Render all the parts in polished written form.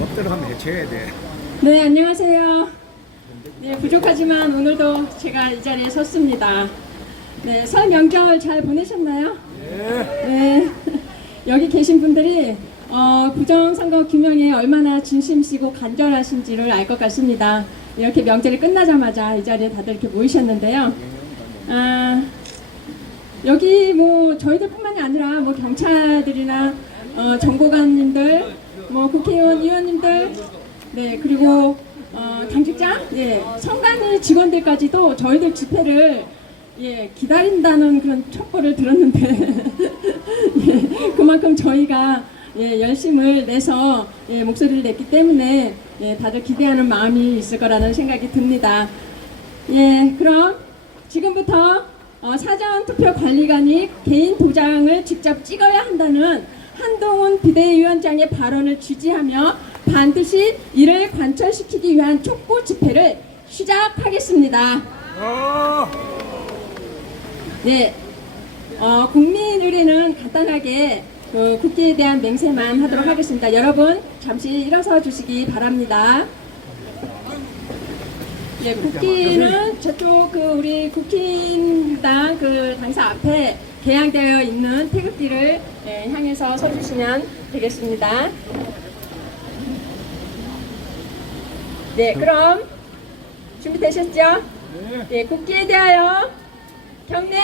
법대로 하면 해쳐야 돼. 네, 안녕하세요. 네, 부족하지만 오늘도 제가 이 자리에 섰습니다. 네, 설 명절 잘 보내셨나요? 네. 여기 계신 분들이 부정선거 규명에 얼마나 진심이시고 간절하신지를 알 것 같습니다. 이렇게 명절이 끝나자마자 이 자리에 다들 이렇게 모이셨는데요. 여기 뭐 저희들뿐만이 아니라 뭐 경찰들이나 정보관님들, 뭐 국회의원, 의원님들, 네, 그리고 당직자, 예, 선관위 직원들까지도 저희들 집회를 예, 기다린다는 그런 촉보를 들었는데 예, 그만큼 저희가 예, 열심을 내서 예, 목소리를 냈기 때문에 예, 다들 기대하는 마음이 있을 거라는 생각이 듭니다. 예, 그럼 지금부터 사전투표관리관이 개인 도장을 직접 찍어야 한다는 한동훈 비대위원장의 발언을 지지하며 반드시 이를 관철시키기 위한 촉보 집회를 시작하겠습니다. 네, 국민의례는 간단하게 국기에 대한 맹세만 하도록 하겠습니다. 여러분 잠시 일어서 주시기 바랍니다. 네, 국기는 저쪽 우리 국힘당 당사 앞에 개양되어 있는 태극기를 향해서 서주시면 되겠습니다. 네, 그럼 준비되셨죠? 네, 국기에 대하여 경례!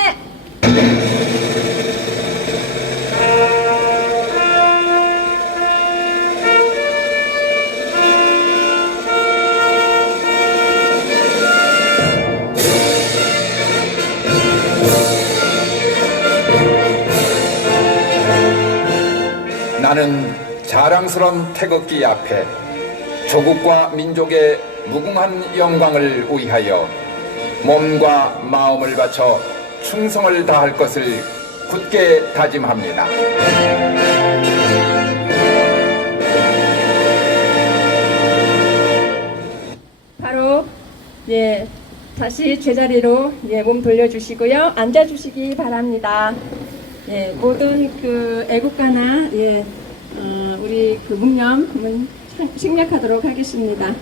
나는 자랑스러운 태극기 앞에 조국과 민족의 무궁한 영광을 위하여 몸과 마음을 바쳐 충성을 다할 것을 굳게 다짐합니다. 바로 예, 다시 제자리로 예, 몸 돌려주시고요. 앉아주시기 바랍니다. 예, 모든 애국가나 예, 우리 묵념은 생략하도록 하겠습니다.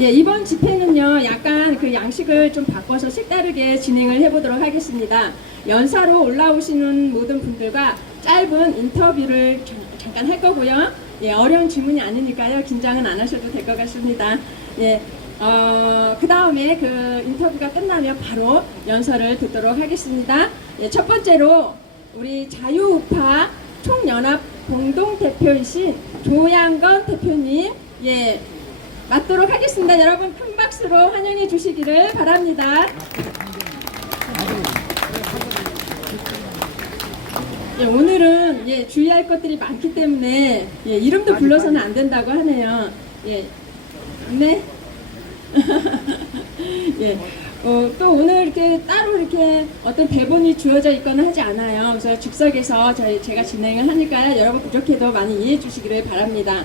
예, 이번 집회는요, 약간 양식을 좀 바꿔서 색다르게 진행을 해보도록 하겠습니다. 연사로 올라오시는 모든 분들과 짧은 인터뷰를 잠깐 할 거고요. 예, 어려운 질문이 아니니까요, 긴장은 안 하셔도 될 것 같습니다. 예, 그 다음에 인터뷰가 끝나면 바로 연설을 듣도록 하겠습니다. 예, 첫 번째로 우리 자유우파 총연합 공동대표이신 조양건 대표님, 예, 맞도록 하겠습니다. 여러분 큰 박수로 환영해 주시기를 바랍니다. 예, 오늘은 예, 주의할 것들이 많기 때문에 예, 이름도 불러서는 안 된다고 하네요. 예, 네. 예, 또 오늘 이렇게 따로 이렇게 어떤 대본이 주어져 있거나 하지 않아요. 그래서 즉석에서 제가 진행을 하니까요. 여러분 부족해도 많이 이해해 주시기를 바랍니다.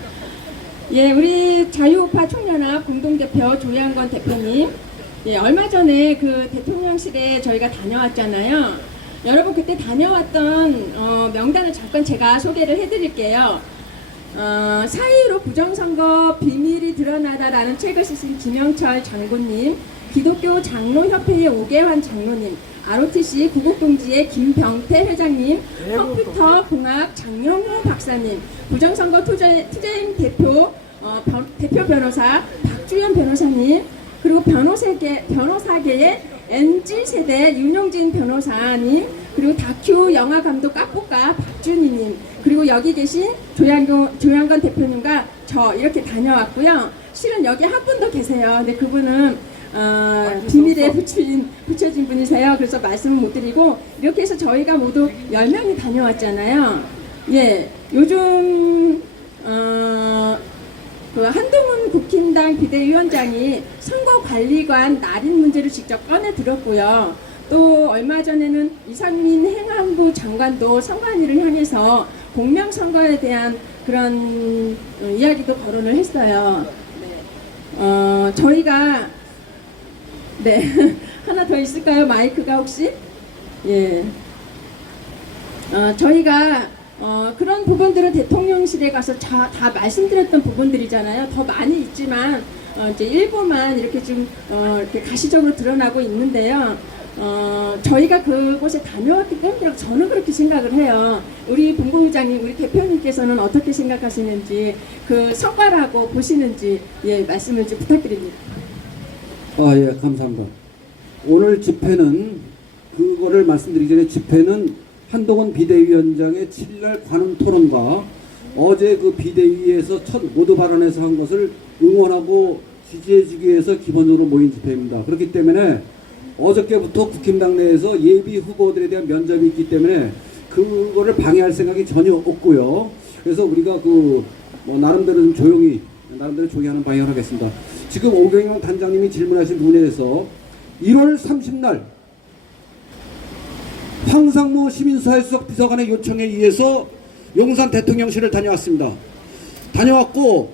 예, 우리 자유우파 총연합 공동대표 조양건 대표님, 예, 얼마 전에 대통령실에 저희가 다녀왔잖아요. 여러분 그때 다녀왔던 명단을 잠깐 제가 소개를 해드릴게요. 4.15 부정선거 비밀이 드러나다라는 책을 쓰신 김영철 장군님, 기독교 장로협회의 오계환 장로님, ROTC 구국동지의 김병태 회장님, 컴퓨터 공학 장영호 박사님, 부정선거 투쟁 대표 변호사 박주연 변호사님, 그리고 변호사계의 MZ세대 윤용진 변호사님, 그리고 다큐 영화 감독 까뽀까 박준희님, 그리고 여기 계신 조양건 대표님과 저 이렇게 다녀왔고요. 실은 여기 한 분 더 계세요. 근데 그분은 비밀에 붙여진 분이세요. 그래서 말씀을 못 드리고, 이렇게 해서 저희가 모두 10명이 다녀왔잖아요. 예, 요즘 한동훈 국힘당 비대위원장이 선거관리관 날인 문제를 직접 꺼내 들었고요. 또 얼마 전에는 이상민 행안부 장관도 선관위를 향해서 공명선거에 대한 그런 이야기도 거론을 했어요. 네. 저희가 네 하나 더 있을까요? 마이크가 혹시? 예. 저희가 그런 부분들은 대통령실에 가서 다 말씀드렸던 부분들이잖아요. 더 많이 있지만 이제 일부만 이렇게 좀 이렇게 가시적으로 드러나고 있는데요. 저희가 그곳에 다녀왔기 때문에 저는 그렇게 생각을 해요. 우리 본부장님, 우리 대표님께서는 어떻게 생각하시는지, 그 성과라고 보시는지, 예, 말씀을 좀 부탁드립니다. 예, 감사합니다. 오늘 집회는, 그거를 말씀드리기 전에 집회는 한동훈 비대위원장의 7일 관훈 토론과 어제 그 비대위에서 첫 모두 발언에서 한 것을 응원하고 지지해주기 위해서 기본적으로 모인 집회입니다. 그렇기 때문에 어저께부터 국힘당 내에서 예비 후보들에 대한 면접이 있기 때문에 그거를 방해할 생각이 전혀 없고요. 그래서 우리가 나름대로 좀 조용히 하는 방향을 하겠습니다. 지금 오경영 단장님이 질문하신 부분에 대해서 1월 30날 황상무 시민사회수석 비서관의 요청에 의해서 용산 대통령실을 다녀왔습니다. 다녀왔고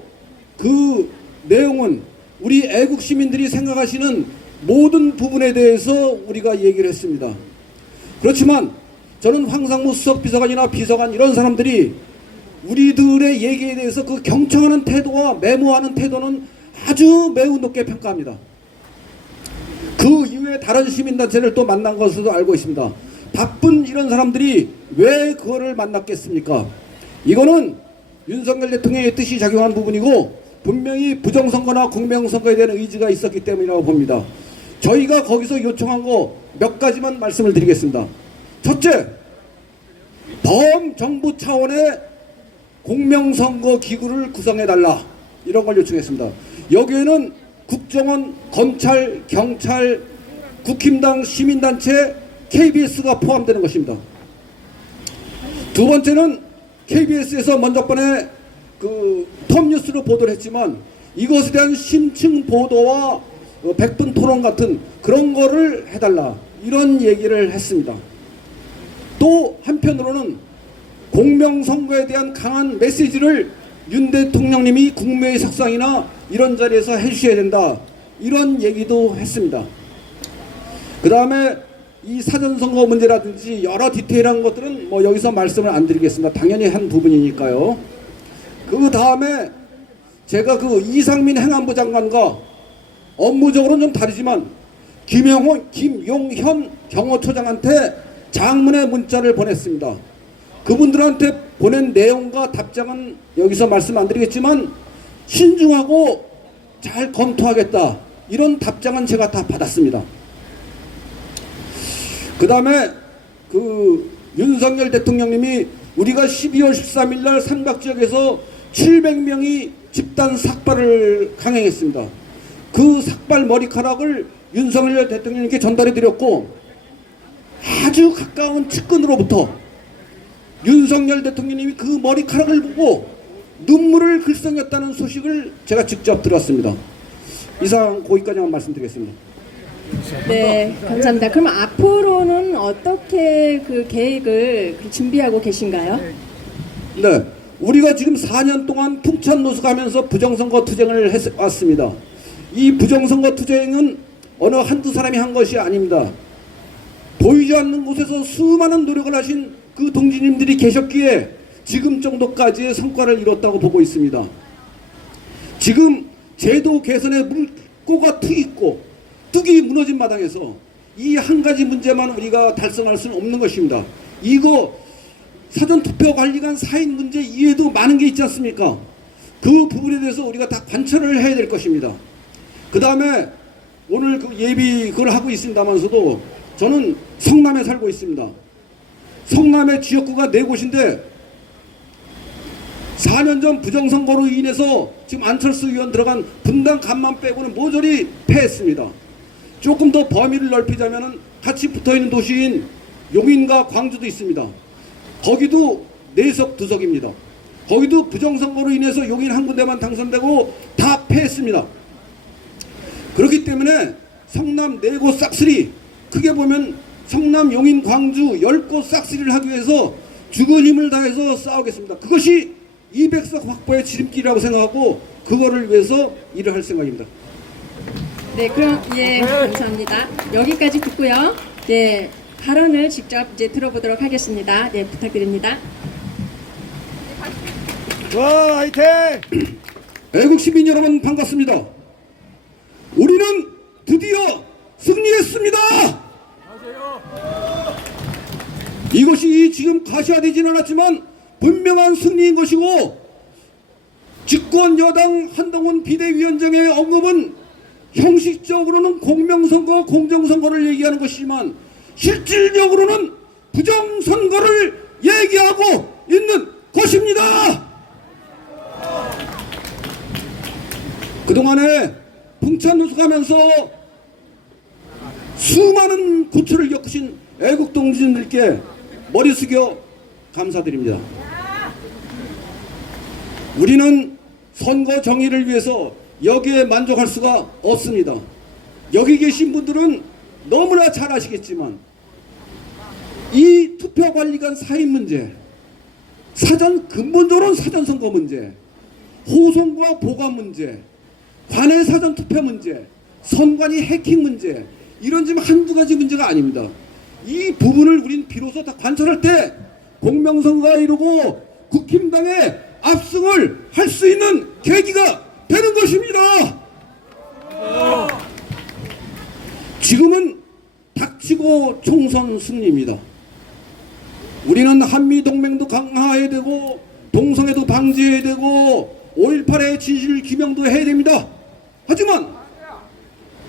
그 내용은 우리 애국 시민들이 생각하시는 모든 부분에 대해서 우리가 얘기를 했습니다. 그렇지만 저는 황상무 수석 비서관이나 비서관 이런 사람들이 우리들의 얘기에 대해서 그 경청하는 태도와 메모하는 태도는 아주 매우 높게 평가합니다. 그 이후에 다른 시민단체를 또 만난 것으로도 알고 있습니다. 바쁜 이런 사람들이 왜 그거를 만났겠습니까? 이거는 윤석열 대통령의 뜻이 작용한 부분이고 분명히 부정선거나 공명선거에 대한 의지가 있었기 때문이라고 봅니다. 저희가 거기서 요청한 거 몇 가지만 말씀을 드리겠습니다. 첫째, 범정부 차원의 공명선거 기구를 구성해달라, 이런 걸 요청했습니다. 여기에는 국정원, 검찰, 경찰, 국힘당, 시민단체, KBS가 포함되는 것입니다. 두 번째는 KBS에서 먼저 번에 톱뉴스로 보도를 했지만 이것에 대한 심층 보도와 100분 토론 같은 그런 거를 해달라, 이런 얘기를 했습니다. 또 한편으로는 공명선거에 대한 강한 메시지를 윤 대통령님이 국무회의 석상이나 이런 자리에서 해주셔야 된다, 이런 얘기도 했습니다. 그 다음에 이 사전선거 문제라든지 여러 디테일한 것들은 여기서 말씀을 안 드리겠습니다. 당연히 한 부분이니까요. 그 다음에 제가 이상민 행안부 장관과 업무적으로는 좀 다르지만 김용현 경호처장한테 장문의 문자를 보냈습니다. 그분들한테 보낸 내용과 답장은 여기서 말씀 안 드리겠지만 신중하고 잘 검토하겠다, 이런 답장은 제가 다 받았습니다. 그 다음에 윤석열 대통령님이 우리가 12월 13일 날 삼각지역에서 700명이 집단 삭발을 강행했습니다. 그 삭발 머리카락을 윤석열 대통령님께 전달해 드렸고 아주 가까운 측근으로부터 윤석열 대통령님이 그 머리카락을 보고 눈물을 글썽였다는 소식을 제가 직접 들었습니다. 이상 거기까지만 말씀드리겠습니다. 네, 감사합니다. 그럼 앞으로는 어떻게 그 계획을 준비하고 계신가요? 네, 우리가 지금 4년 동안 풍찬노숙하면서 부정선거 투쟁을 해왔습니다. 이 부정선거 투쟁은 어느 한두 사람이 한 것이 아닙니다. 보이지 않는 곳에서 수많은 노력을 하신 그 동지님들이 계셨기에 지금 정도까지의 성과를 이뤘다고 보고 있습니다. 지금 제도 개선에 물꼬가 트있고 뚝이 무너진 마당에서 이 한 가지 문제만 우리가 달성할 수는 없는 것입니다. 이거 사전투표관리관 사인 문제 이외에도 많은 게 있지 않습니까? 그 부분에 대해서 우리가 다 관철을 해야 될 것입니다. 그 다음에 오늘 예비 그걸 하고 있습니다만서도 저는 성남에 살고 있습니다. 성남의 지역구가 4곳인데 4년 전 부정선거로 인해서 지금 안철수 의원 들어간 분당 간만 빼고는 모조리 패했습니다. 조금 더 범위를 넓히자면 같이 붙어있는 도시인 용인과 광주도 있습니다. 거기도 4석 2석입니다. 거기도 부정선거로 인해서 용인 한 군데만 당선되고 다 패했습니다. 그렇기 때문에 성남 4곳 싹쓸이, 크게 보면 성남, 용인, 광주 10곳 싹쓸이를 하기 위해서 죽은 힘을 다해서 싸우겠습니다. 그것이 200석 확보의 지름길이라고 생각하고 그거를 위해서 일을 할 생각입니다. 네, 그럼 감사합니다. 여기까지 듣고요. 발언을 직접 들어보도록 하겠습니다. 네, 부탁드립니다. 와, 화이팅! 애국 시민 여러분 반갑습니다. 우리는 드디어 승리했습니다. 이것이 지금 가시화되지는 않았지만 분명한 승리인 것이고, 집권 여당 한동훈 비대위원장의 언급은 형식적으로는 공명선거, 공정선거를 얘기하는 것이지만 실질적으로는 부정선거를 얘기하고 있는 것입니다. 그동안에 풍찬누수하면서 수많은 고초를 겪으신 애국동지들께 머리 숙여 감사드립니다. 우리는 선거 정의를 위해서 여기에 만족할 수가 없습니다. 여기 계신 분들은 너무나 잘 아시겠지만 이 투표관리관 사입 문제, 근본적으로는 사전선거 문제, 호송과 보관 문제, 관내 사전투표 문제, 선관위 해킹 문제, 이런 지금 한두 가지 문제가 아닙니다. 이 부분을 우린 비로소 다 관철할 때 공명선거가 이루고 국힘당의 압승을 할 수 있는 계기가 되는 것입니다. 지금은 닥치고 총선 승리입니다. 우리는 한미동맹도 강화해야 되고 동성애도 방지해야 되고 5.18의 진실 규명도 해야 됩니다. 하지만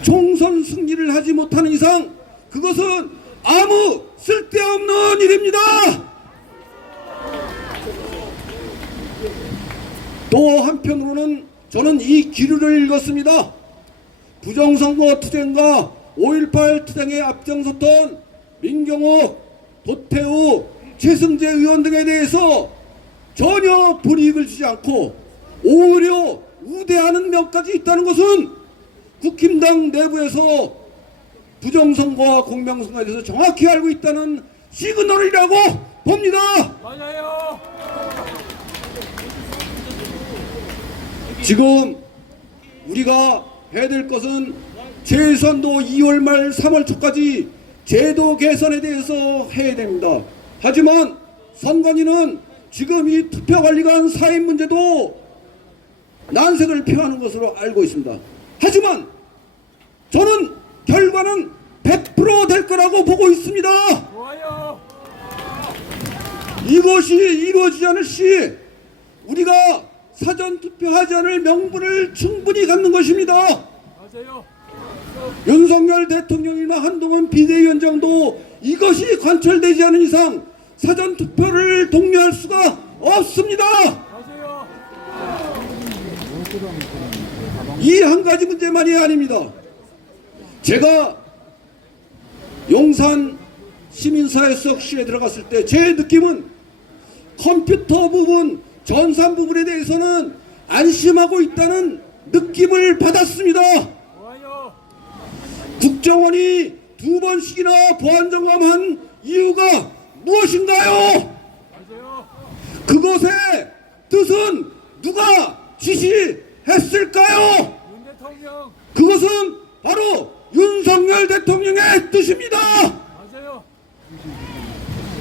총선 승리를 하지 못하는 이상 그것은 아무 쓸데없는 일입니다. 또 한편으로는 저는 이 기류를 읽었습니다. 부정선거 투쟁과 5.18 투쟁에 앞장섰던 민경욱, 도태우, 최승재 의원 등에 대해서 전혀 불이익을 주지 않고 오히려 우대하는 면까지 있다는 것은 국힘당 내부에서 부정선거와 공명선거에 대해서 정확히 알고 있다는 시그널이라고 봅니다. 맞아요. 지금 우리가 해야 될 것은 최소한도 2월 말 3월 초까지 제도 개선에 대해서 해야 됩니다. 하지만 선관위는 지금 이 투표관리관 사입 문제도 난색을 표하는 것으로 알고 있습니다. 하지만 저는 결과는 100% 될 거라고 보고 있습니다. 좋아요. 이것이 이루어지지 않을 시 우리가 사전투표하지 않을 명분을 충분히 갖는 것입니다. 맞아요. 윤석열 대통령이나 한동훈 비대위원장도 이것이 관철되지 않은 이상 사전투표를 독려할 수가 없습니다. 맞아요. 이 한 가지 문제만이 아닙니다. 제가 용산 시민사회수석실에 들어갔을 때 제 느낌은 컴퓨터 부분, 전산 부분에 대해서는 안심하고 있다는 느낌을 받았습니다. 좋아요. 국정원이 2번씩이나 보안점검한 이유가 무엇인가요? 맞아요. 그것의 뜻은 누가 지시했을까요? 윤 대통령. 그것은 바로 윤석열 대통령의 뜻입니다. 맞아요.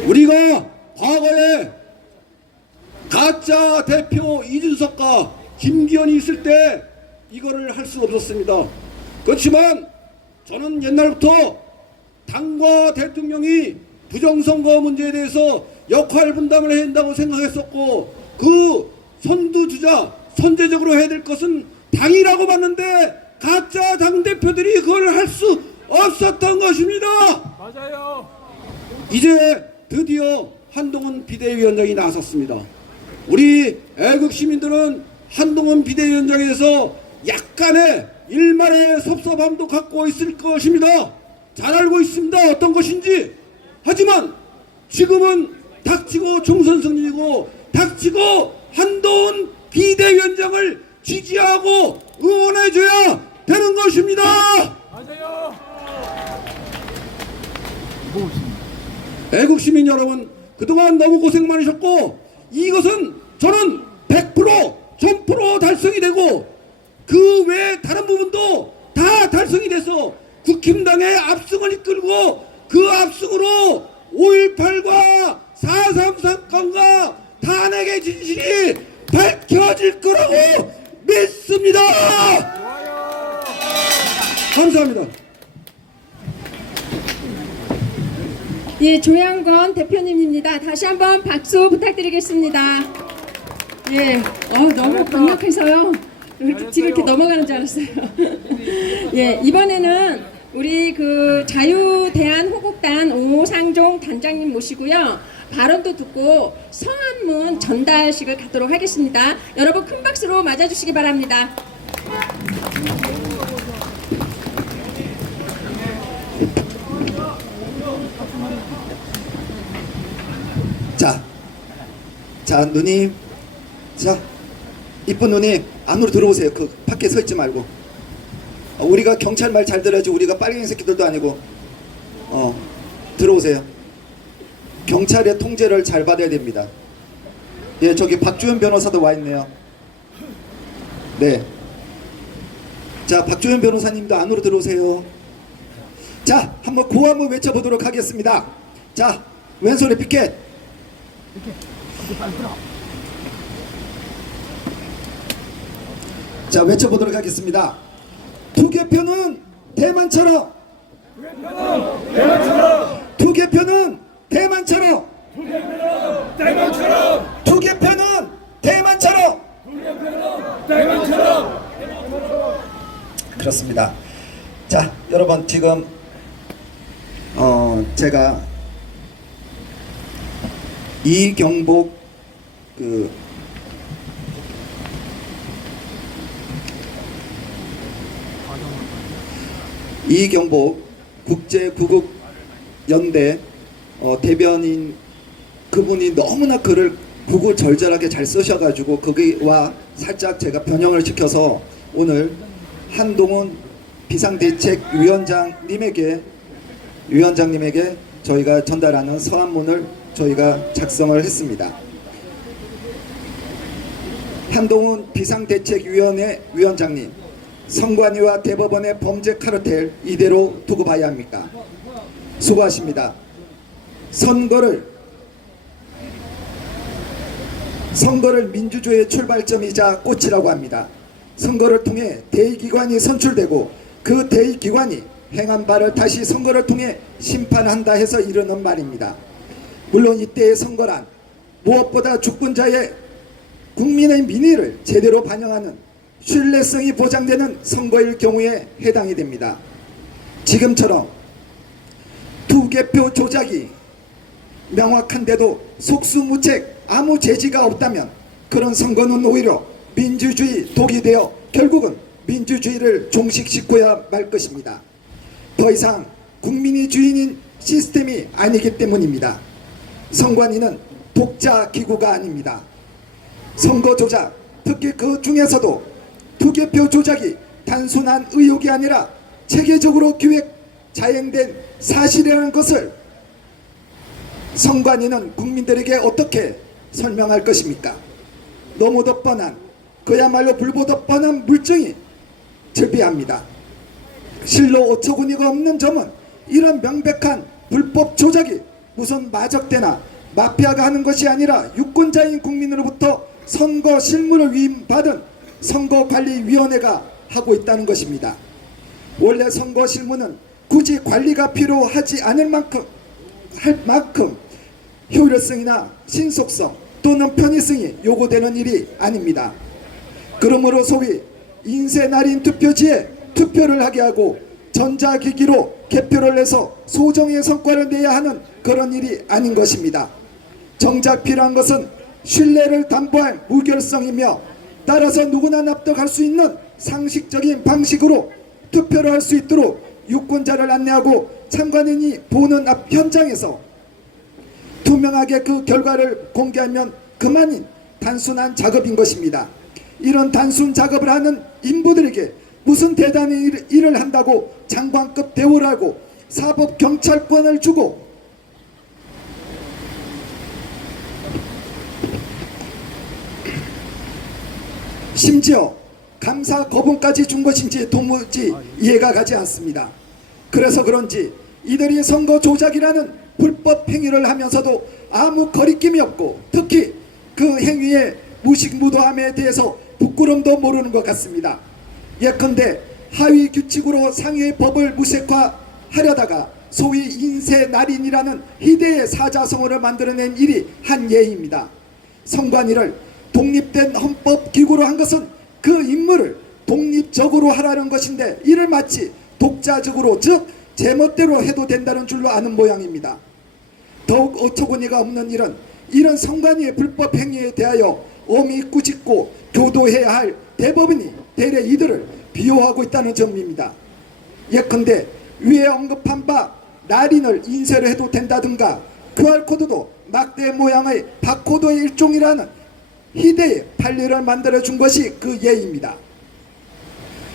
우리가 과거에 가짜 대표 이준석과 김기현이 있을 때 이거를 할 수 없었습니다. 그렇지만 저는 옛날부터 당과 대통령이 부정선거 문제에 대해서 역할 분담을 해야 한다고 생각했었고, 그 선두주자, 선제적으로 해야 될 것은 당이라고 봤는데 가짜 당대표들이 그걸 할 수 없었던 것입니다. 맞아요. 이제 드디어 한동훈 비대위원장이 나섰습니다. 우리 애국 시민들은 한동훈 비대위원장에 대해서 약간의 일말의 섭섭함도 갖고 있을 것입니다. 잘 알고 있습니다. 어떤 것인지. 하지만 지금은 닥치고 총선 승리이고 닥치고 한동훈 비대위원장을 지지하고 응원해줘야 되는 것입니다. 맞아요. 애국 시민 여러분, 그동안 너무 고생 많으셨고 이것은 저는 100% 1000% 달성이 되고 그 외에 다른 부분도 다 달성이 돼서 국힘당의 압승을 이끌고 그 압승으로 5.18과 4.3 사건과 탄핵의 진실이 밝혀질 거라고 믿습니다. 좋아요. 감사합니다. 예, 조양건 대표님입니다. 다시 한번 박수 부탁드리겠습니다. 예, 너무 강력해서요. 이렇게 뒤로 이렇게 넘어가는 줄 알았어요. 예, 이번에는 우리 그 자유대한호국단 오상종 단장님 모시고요. 발언도 듣고 성한문 전달식을 갖도록 하겠습니다. 여러분 큰 박수로 맞아주시기 바랍니다. 자, 누님, 자, 이쁜 누님 안으로 들어오세요. 그 밖에 서 있지 말고. 우리가 경찰 말 잘 들어야지. 우리가 빨갱이 새끼들도 아니고. 들어오세요. 경찰의 통제를 잘 받아야 됩니다. 예, 저기 박주현 변호사도 와 있네요. 네. 자, 박주현 변호사님도 안으로 들어오세요. 자, 한번 구호 한번 외쳐보도록 하겠습니다. 자, 왼손에 피켓. 자, 외쳐보도록 하겠습니다. 투개표는 대만처럼, 투개표는 대만처럼, 투개표는 대만처럼. 그렇습니다. 자, 여러분 지금 제가 이경복 이경복 국제구국연대 대변인 그분이 너무나 글을 구구절절하게 잘 쓰셔가지고 거기와 살짝 제가 변형을 시켜서 오늘 한동훈 비상대책위원장님에게 저희가 전달하는 서한문을 저희가 작성을 했습니다. 한동훈 비상대책위원회 위원장님, 선관위와 대법원의 범죄 카르텔 이대로 두고 봐야 합니까? 수고하십니다. 선거를 민주주의의 출발점이자 꽃이라고 합니다. 선거를 통해 대의기관이 선출되고 그 대의기관이 행한 바를 다시 선거를 통해 심판한다 해서 이르는 말입니다. 물론 이때의 선거란 무엇보다 주권자의 국민의 민의를 제대로 반영하는 신뢰성이 보장되는 선거일 경우에 해당이 됩니다. 지금처럼 투개표 조작이 명확한데도 속수무책 아무 제지가 없다면 그런 선거는 오히려 민주주의 독이 되어 결국은 민주주의를 종식시켜야 말 것입니다. 더 이상 국민이 주인인 시스템이 아니기 때문입니다. 선관위는 독자 기구가 아닙니다. 선거 조작, 특히 그 중에서도 투개표 조작이 단순한 의혹이 아니라 체계적으로 기획 자행된 사실이라는 것을 선관위는 국민들에게 어떻게 설명할 것입니까? 너무도 뻔한, 그야말로 불보듯 뻔한 물증이 절비합니다. 실로 어처구니가 없는 점은 이런 명백한 불법 조작이 무슨 마적대나 마피아가 하는 것이 아니라 유권자인 국민으로부터 선거 실무를 위임받은 선거관리위원회가 하고 있다는 것입니다. 원래 선거 실무는 굳이 관리가 필요하지 않을 만큼 효율성이나 신속성 또는 편의성이 요구되는 일이 아닙니다. 그러므로 소위 인쇄날인 투표지에 투표를 하게 하고 전자기기로 개표를 해서 소정의 성과를 내야 하는 그런 일이 아닌 것입니다. 정작 필요한 것은 신뢰를 담보할 무결성이며 따라서 누구나 납득할 수 있는 상식적인 방식으로 투표를 할 수 있도록 유권자를 안내하고 참관인이 보는 앞 현장에서 투명하게 그 결과를 공개하면 그만인 단순한 작업인 것입니다. 이런 단순 작업을 하는 인부들에게 무슨 대단한 일을 한다고 장관급 대우를 하고 사법경찰권을 주고 심지어 감사 거분까지 준 것인지 도무지 이해가 가지 않습니다. 그래서 그런지 이들이 선거 조작이라는 불법 행위를 하면서도 아무 거리낌이 없고 특히 그 행위에 무식무도함에 대해서 부끄럼도 모르는 것 같습니다. 예컨대 하위 규칙으로 상위의 법을 무색화하려다가 소위 인쇄날인이라는 희대의 사자성어를 만들어낸 일이 한 예입니다. 선관위를 독립된 헌법기구로 한 것은 그 임무를 독립적으로 하라는 것인데 이를 마치 독자적으로, 즉 제멋대로 해도 된다는 줄로 아는 모양입니다. 더욱 어처구니가 없는 일은 이런 선관위의 불법 행위에 대하여 엄히 꾸짖고 교도해야 할 대법원이 대래 이들을 비호하고 있다는 점입니다. 예컨대 위에 언급한 바 날인을 인쇄를 해도 된다든가 QR코드도 막대 모양의 바코드의 일종이라는 희대의 판례를 만들어준 것이 그 예입니다.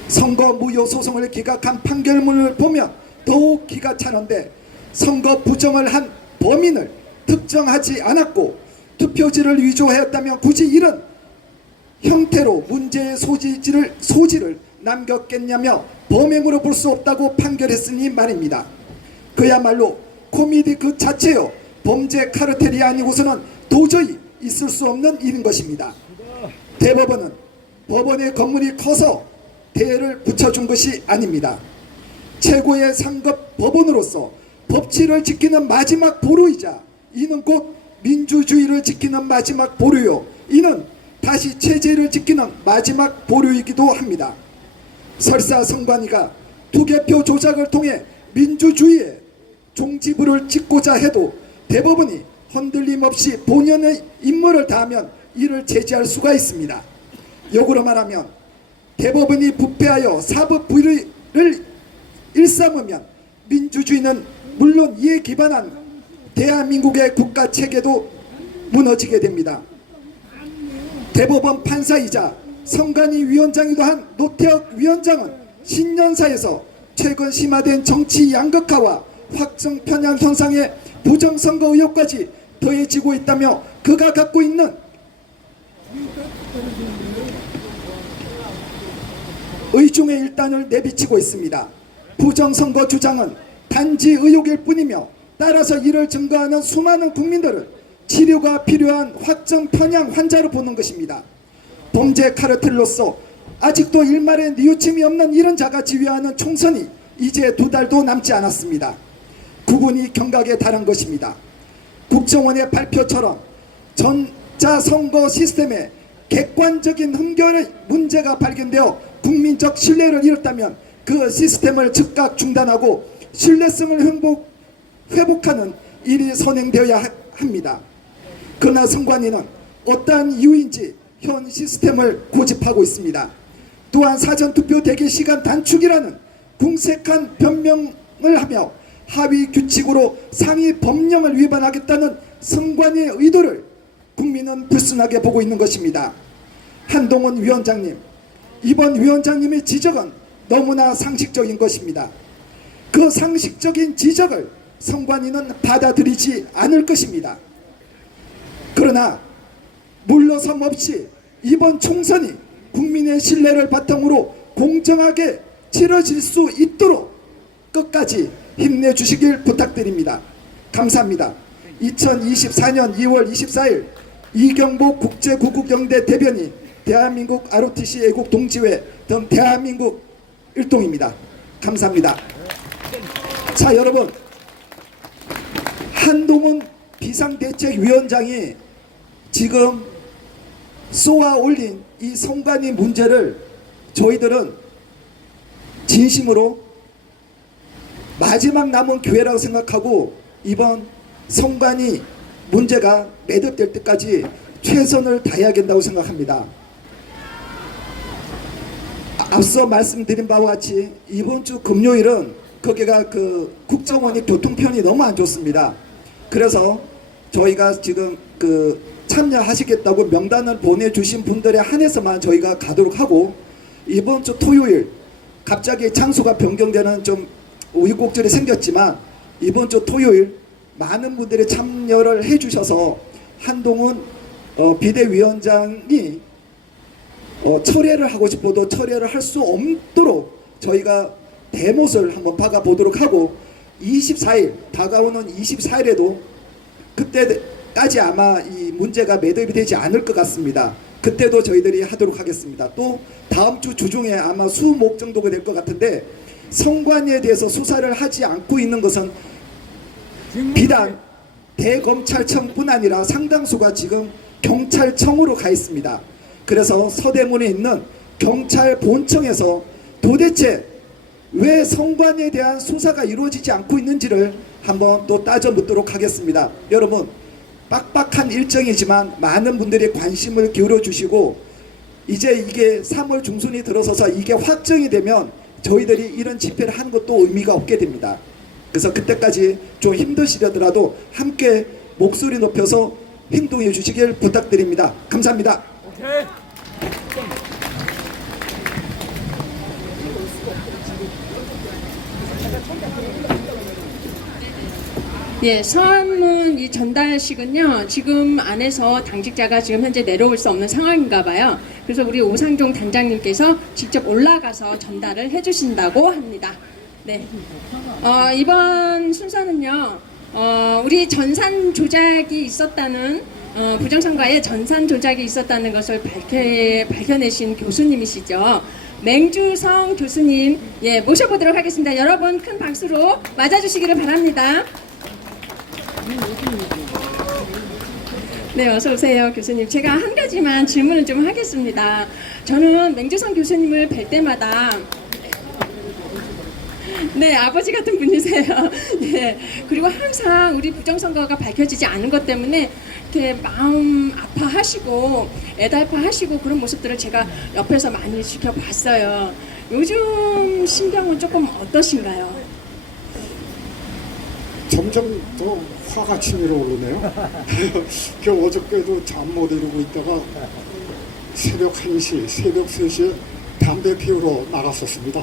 선거 무효 소송을 기각한 판결문을 보면 더욱 기가 차는데 선거 부정을 한 범인을 특정하지 않았고 투표지를 위조하였다면 굳이 이런 형태로 문제의 소지를 남겼겠냐며 범행으로 볼 수 없다고 판결했으니 말입니다. 그야말로 코미디 그 자체요 범죄 카르텔이 아니고서는 도저히 있을 수 없는 일인 것입니다. 대법원은 법원의 건물이 커서 대를 붙여준 것이 아닙니다. 최고의 상급 법원으로서 법치를 지키는 마지막 보루이자 이는 곧 민주주의를 지키는 마지막 보루요 이는 다시 체제를 지키는 마지막 보루이기도 합니다. 설사 선관위가 투개표 조작을 통해 민주주의의 종지부를 짓고자 해도 대법원이 흔들림 없이 본연의 임무를 다하면 이를 제지할 수가 있습니다. 역으로 말하면 대법원이 부패하여 사법 부의를 일삼으면 민주주의는 물론 이에 기반한 대한민국의 국가체계도 무너지게 됩니다. 대법원 판사이자 선관위 위원장이기도 한 노태혁 위원장은 신년사에서 최근 심화된 정치 양극화와 확정 편향 현상의 부정선거 의혹까지 더해지고 있다며 그가 갖고 있는 의중의 일단을 내비치고 있습니다. 부정선거 주장은 단지 의혹일 뿐이며 따라서 이를 증거하는 수많은 국민들을 치료가 필요한 확정 편향 환자로 보는 것입니다. 범죄 카르텔로서 아직도 일말의 뉘우침이 없는 이런 자가 지휘하는 총선이 이제 2달도 남지 않았습니다. 국군이 경각에 달한 것입니다. 국정원의 발표처럼 전자선거 시스템에 객관적인 흠결의 문제가 발견되어 국민적 신뢰를 잃었다면 그 시스템을 즉각 중단하고 신뢰성을 회복하는 일이 선행되어야 합니다. 그러나 선관위는 어떠한 이유인지 현 시스템을 고집하고 있습니다. 또한 사전투표 대기 시간 단축이라는 궁색한 변명을 하며 하위 규칙으로 상위 법령을 위반하겠다는 선관위의 의도를 국민은 불순하게 보고 있는 것입니다. 한동훈 위원장님, 이번 위원장님의 지적은 너무나 상식적인 것입니다. 그 상식적인 지적을 선관위는 받아들이지 않을 것입니다. 그러나 물러섬 없이 이번 총선이 국민의 신뢰를 바탕으로 공정하게 치러질 수 있도록 끝까지 힘내주시길 부탁드립니다. 감사합니다. 2024년 2월 24일 이경복 국제구국영대 대변인 대한민국 ROTC 애국 동지회 등 대한민국 일동입니다. 감사합니다. 자, 여러분, 한동훈 비상대책위원장이 지금 쏘아 올린 이 선관위 문제를 저희들은 진심으로 마지막 남은 기회라고 생각하고 이번 선관위 문제가 매듭될 때까지 최선을 다해야겠다고 생각합니다. 앞서 말씀드린 바와 같이 이번 주 금요일은 거기가 그 국정원이 교통편이 너무 안 좋습니다. 그래서 저희가 지금 그 참여하시겠다고 명단을 보내주신 분들에 한해서만 저희가 가도록 하고, 이번 주 토요일 갑자기 장소가 변경되는 좀 우여곡절이 생겼지만 이번 주 토요일 많은 분들이 참여를 해주셔서 한동훈 비대위원장이 철회를 하고 싶어도 철회를 할 수 없도록 저희가 대못을 한번 박아보도록 하고, 24일 다가오는 24일에도 그때 까지 아마 이 문제가 매듭이 되지 않을 것 같습니다. 그때도 저희들이 하도록 하겠습니다. 또 다음 주 주중에 아마 수목 정도가 될 것 같은데 성관위에 대해서 수사를 하지 않고 있는 것은 비단 대검찰청뿐 아니라 상당수가 지금 경찰청으로 가 있습니다. 그래서 서대문에 있는 경찰 본청에서 도대체 왜 성관에 대한 수사가 이루어지지 않고 있는지를 한번 또 따져 묻도록 하겠습니다. 여러분, 빡빡한 일정이지만 많은 분들이 관심을 기울여 주시고 이제 이게 3월 중순이 들어서서 이게 확정이 되면 저희들이 이런 집회를 하는 것도 의미가 없게 됩니다. 그래서 그때까지 좀 힘드시더라도 함께 목소리 높여서 행동해 주시길 부탁드립니다. 감사합니다. 예, 서한문 이 전달식은요, 지금 안에서 당직자가 지금 현재 내려올 수 없는 상황인가 봐요. 그래서 우리 오상종 단장님께서 직접 올라가서 전달을 해주신다고 합니다. 네. 이번 순서는요, 우리 전산 조작이 있었다는, 부정선거에 전산 조작이 있었다는 것을 밝혀내신 교수님이시죠. 맹주성 교수님, 예, 모셔보도록 하겠습니다. 여러분 큰 박수로 맞아주시기를 바랍니다. 네, 어서 오세요, 교수님. 제가 한 가지만 질문을 좀 하겠습니다. 저는 맹주성 교수님을 뵐 때마다 네, 아버지 같은 분이세요. 예. 그리고 항상 우리 부정선거가 밝혀지지 않은 것 때문에 이렇게 마음 아파하시고 애달파하시고 그런 모습들을 제가 옆에서 많이 지켜봤어요. 요즘 심경은 조금 어떠신가요? 점점 더 화가 치밀어 오르네요. 그 어저께도 잠 못 이루고 있다가 새벽 1시, 새벽 3시에 담배 피우러 나갔었습니다.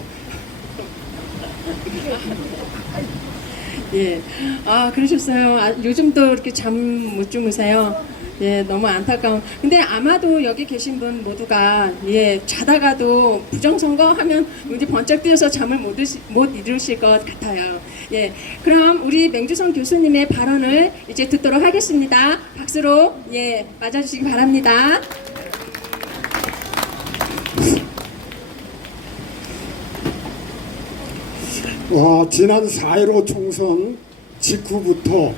예. 아, 그러셨어요. 요즘도 이렇게 잠 못 주무세요. 예, 너무 안타까운. 근데 아마도 여기 계신 분 모두가 예, 자다가도 부정선거 하면 이제 번쩍 뛰어서 잠을 못 이루실 것 같아요. 예. 그럼 우리 맹주성 교수님의 발언을 이제 듣도록 하겠습니다. 박수로 예, 맞아주시기 바랍니다. 지난 4.15 총선 직후부터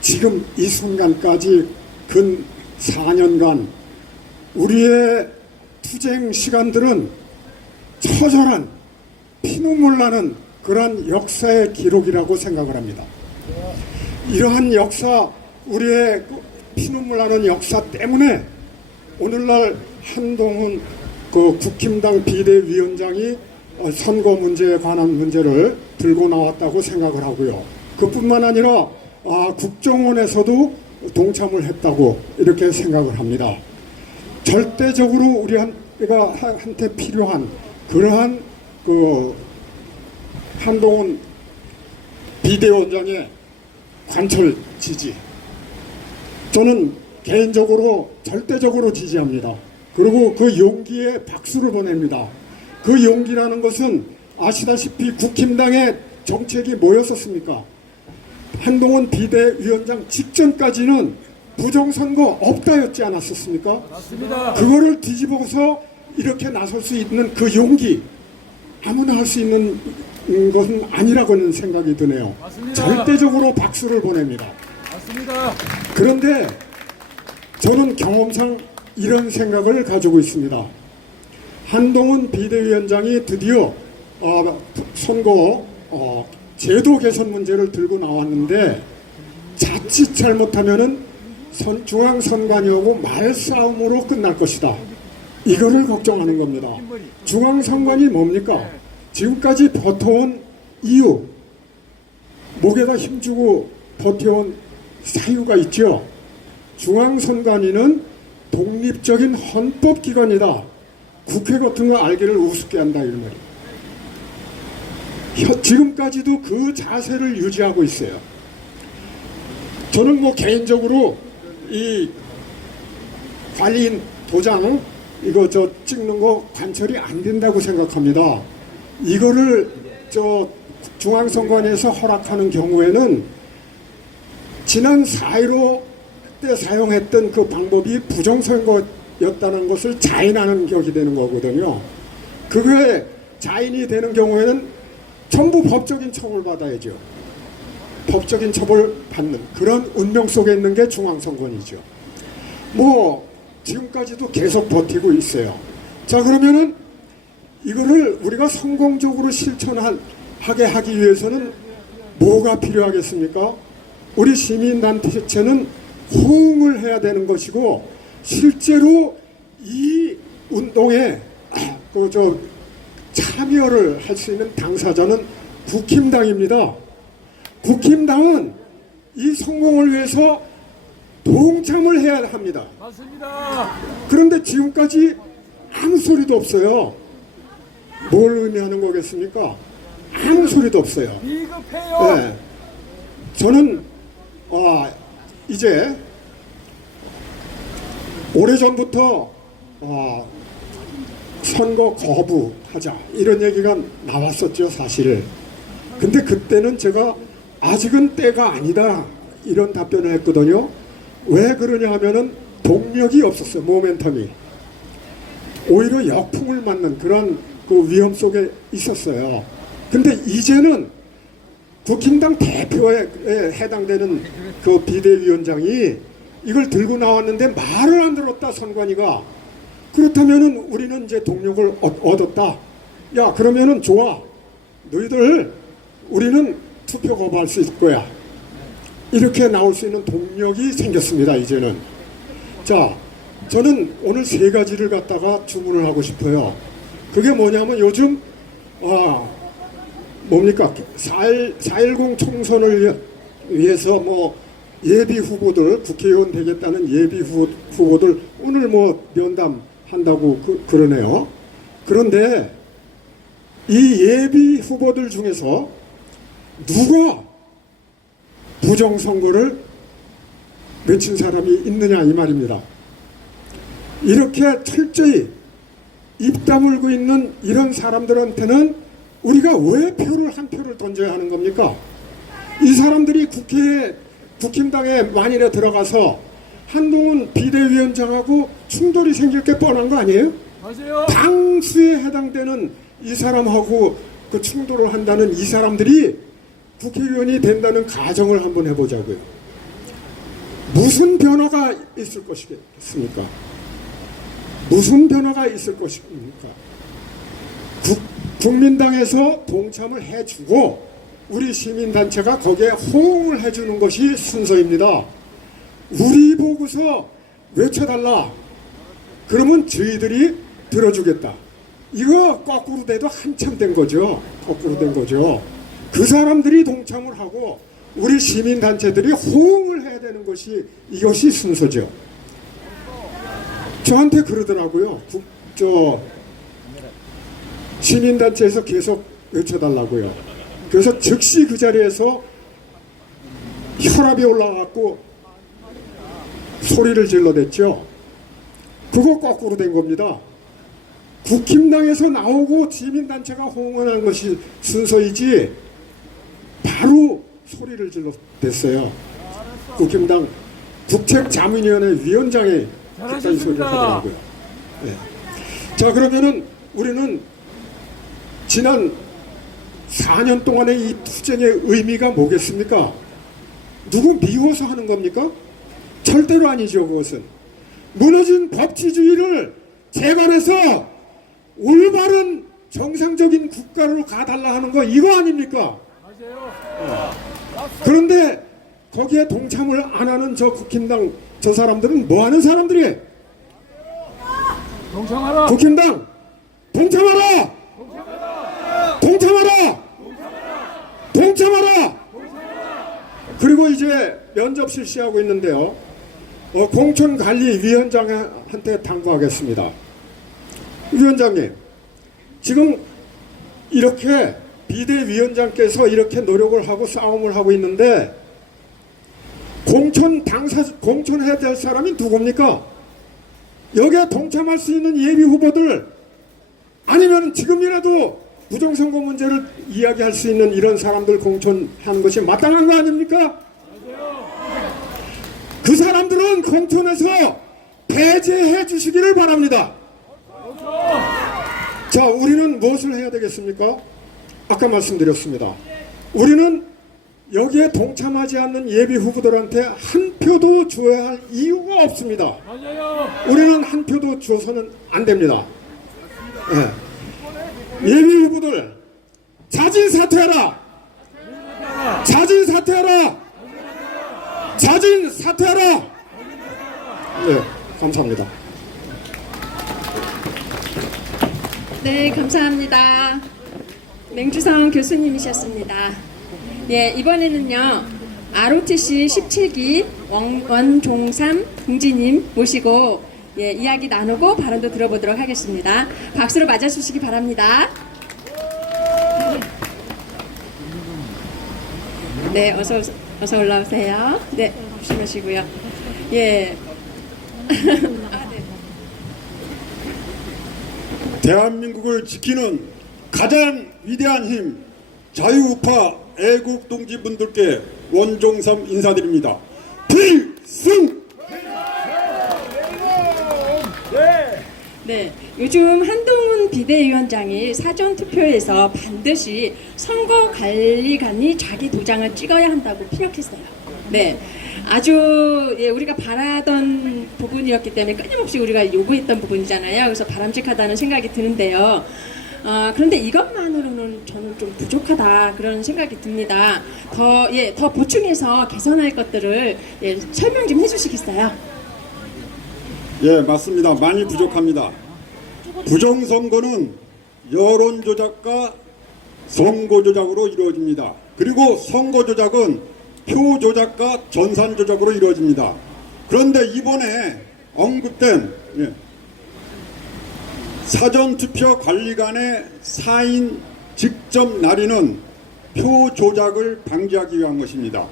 지금 이 순간까지 근 4년간 우리의 투쟁 시간들은 처절한 피눈물 나는 그러한 역사의 기록이라고 생각을 합니다. 이러한 역사, 우리의 피눈물 나는 역사 때문에 오늘날 한동훈 국힘당 비대위원장이 선거 문제에 관한 문제를 들고 나왔다고 생각을 하고요. 그뿐만 아니라 국정원에서도 동참을 했다고 이렇게 생각을 합니다. 절대적으로 우리가 한테 필요한 그러한 한동훈 비대위원장의 관철 지지, 저는 개인적으로 절대적으로 지지합니다. 그리고 그 용기에 박수를 보냅니다. 그 용기라는 것은 아시다시피 국힘당의 정책이 뭐였었습니까? 한동훈 비대위원장 직전까지는 부정선거 없다였지 않았었습니까? 맞습니다. 그거를 뒤집어서 이렇게 나설 수 있는 그 용기, 아무나 할 수 있는 것은 아니라고는 생각이 드네요. 맞습니다. 절대적으로 박수를 보냅니다. 맞습니다. 그런데 저는 경험상 이런 생각을 가지고 있습니다. 한동훈 비대위원장이 드디어 선거 제도 개선 문제를 들고 나왔는데 자칫 잘못하면은 중앙선관위하고 말싸움으로 끝날 것이다. 이거를 걱정하는 겁니다. 중앙선관위 뭡니까? 지금까지 버텨온 이유, 목에다 힘주고 버텨온 사유가 있죠. 중앙선관위는 독립적인 헌법기관이다. 국회 같은 거 알기를 우습게 한다 이런 말이에요. 지금까지도 그 자세를 유지하고 있어요. 저는 개인적으로 이 관리인 도장 이거 찍는 거 관철이 안 된다고 생각합니다. 이거를 중앙선관위에서 허락하는 경우에는 지난 4.15 그때 사용했던 그 방법이 부정선거였다는 것을 자인하는 격이 되는 거거든요. 그게 자인이 되는 경우에는 전부 법적인 처벌받아야죠. 법적인 처벌 받는 그런 운명 속에 있는 게 중앙선관위죠. 뭐 지금까지도 계속 버티고 있어요. 자, 그러면은 이거를 우리가 성공적으로 실천하게 하기 위해서는 뭐가 필요하겠습니까? 우리 시민단체는 호응을 해야 되는 것이고, 실제로 이 운동에 참여를 할 수 있는 당사자는 국힘당입니다. 국힘당은 이 성공을 위해서 동참을 해야 합니다. 맞습니다. 그런데 지금까지 아무 소리도 없어요. 뭘 의미하는 거겠습니까? 아무 소리도 없어요. 비급해요. 네. 저는 이제 오래전부터 선거 거부하자 이런 얘기가 나왔었죠, 사실. 근데 그때는 제가 아직은 때가 아니다 이런 답변을 했거든요. 왜 그러냐 하면은 동력이 없었어요. 모멘텀이. 오히려 역풍을 맞는 그런 그 위험 속에 있었어요. 근데 이제는 국힘당 대표에 해당되는 그 비대위원장이 이걸 들고 나왔는데 말을 안 들었다, 선관위가. 그렇다면은 우리는 이제 동력을 얻었다. 야, 그러면은 좋아. 너희들 우리는 투표 거부할 수 있을 거야. 이렇게 나올 수 있는 동력이 생겼습니다, 이제는. 자, 저는 오늘 세 가지를 갖다가 주문을 하고 싶어요. 그게 뭐냐면 요즘 뭡니까? 4.10 총선을 위해서 뭐 예비 후보들, 국회의원 되겠다는 예비 후보들 오늘 뭐 면담한다고 그러네요. 그런데 이 예비 후보들 중에서 누가 부정선거를 외친 사람이 있느냐 이 말입니다. 이렇게 철저히 입 다물고 있는 이런 사람들한테는 우리가 왜 한 표를 던져야 하는 겁니까? 이 사람들이 국힘당에 만일에 들어가서 한동훈 비대위원장하고 충돌이 생길 게 뻔한 거 아니에요? 맞아요. 당수에 해당되는 이 사람하고 그 충돌을 한다는 이 사람들이 국회의원이 된다는 가정을 한번 해보자고요. 무슨 변화가 있을 것이겠습니까? 무슨 변화가 있을 것입니까? 국민당에서 동참을 해주고 우리 시민단체가 거기에 호응을 해주는 것이 순서입니다. 우리 보고서 외쳐달라. 그러면 저희들이 들어주겠다. 이거 거꾸로 돼도 한참 된 거죠. 거꾸로 된 거죠. 그 사람들이 동참을 하고 우리 시민단체들이 호응을 해야 되는 것이 이것이 순서죠. 저한테 그러더라고요. 시민단체에서 계속 외쳐달라고요. 그래서 즉시 그 자리에서 혈압이 올라가고 소리를 질러댔죠. 그거 거꾸로 된 겁니다. 국힘당에서 나오고 시민단체가 호응하는 것이 순서이지 바로 소리를 질러댔어요. 국힘당 국책자문위원회 위원장이 그딴 소리를 하더라고요. 네. 자, 그러면은 우리는 지난 4년 동안의 이 투쟁의 의미가 뭐겠습니까? 누구 미워서 하는 겁니까? 절대로 아니죠. 그것은 무너진 법치주의를 재건해서 올바른 정상적인 국가로 가달라 하는 거 이거 아닙니까? 맞아요. 그런데 거기에 동참을 안 하는 저 국힘당 저 사람들은 뭐 하는 사람들이에요? 동참하라. 국힘당 동참하라! 동참하라! 동참하라! 그리고 이제 면접 실시하고 있는데요. 공천관리위원장한테 당부하겠습니다. 위원장님, 지금 이렇게 비대위원장께서 이렇게 노력을 하고 싸움을 하고 있는데 공천해야 될 사람이 누굽니까? 여기에 동참할 수 있는 예비 후보들 아니면 지금이라도 부정선거 문제를 이야기할 수 있는 이런 사람들 공천하는 것이 마땅한 거 아닙니까? 그 사람 사람들은 공천에서 배제해 주시기를 바랍니다. 자, 우리는 무엇을 해야 되겠습니까? 아까 말씀드렸습니다. 우리는 여기에 동참하지 않는 예비 후보들한테 한 표도 줘야 할 이유가 없습니다. 맞아요. 우리는 한 표도 줘서는 안 됩니다. 예. 예비 후보들 자진 사퇴하라. 자진 사퇴하라. 자진 사퇴하라. 네, 감사합니다. 네, 감사합니다. 맹주성 교수님이셨습니다. 예, 이번에는요, ROTC 17기 원종삼 동지님 모시고 예, 이야기 나누고 발언도 들어보도록 하겠습니다. 박수로 맞아주시기 바랍니다. 네, 어서 올라오세요. 네, 조심하시고요. 예. 아, 네. 대한민국을 지키는 가장 위대한 힘 자유우파 애국 동지분들께 원종삼 인사드립니다. 필승! 네, 요즘 한동훈 비대위원장이 사전투표에서 반드시 선거관리관이 자기 도장을 찍어야 한다고 피력했어요. 네, 아주 예, 우리가 바라던 부분이었기 때문에 끊임없이 우리가 요구했던 부분이잖아요. 그래서 바람직하다는 생각이 드는데요. 그런데 이것만으로는 저는 좀 부족하다 그런 생각이 듭니다. 더 보충해서 개선할 것들을 예, 설명 좀 해주시겠어요? 예, 맞습니다. 많이 부족합니다. 부정선거는 여론조작과 선거조작으로 이루어집니다. 그리고 선거조작은 표조작과 전산조작으로 이루어집니다. 그런데 이번에 언급된 사전투표관리관의 4인 직접 날인은 표조작을 방지하기 위한 것입니다.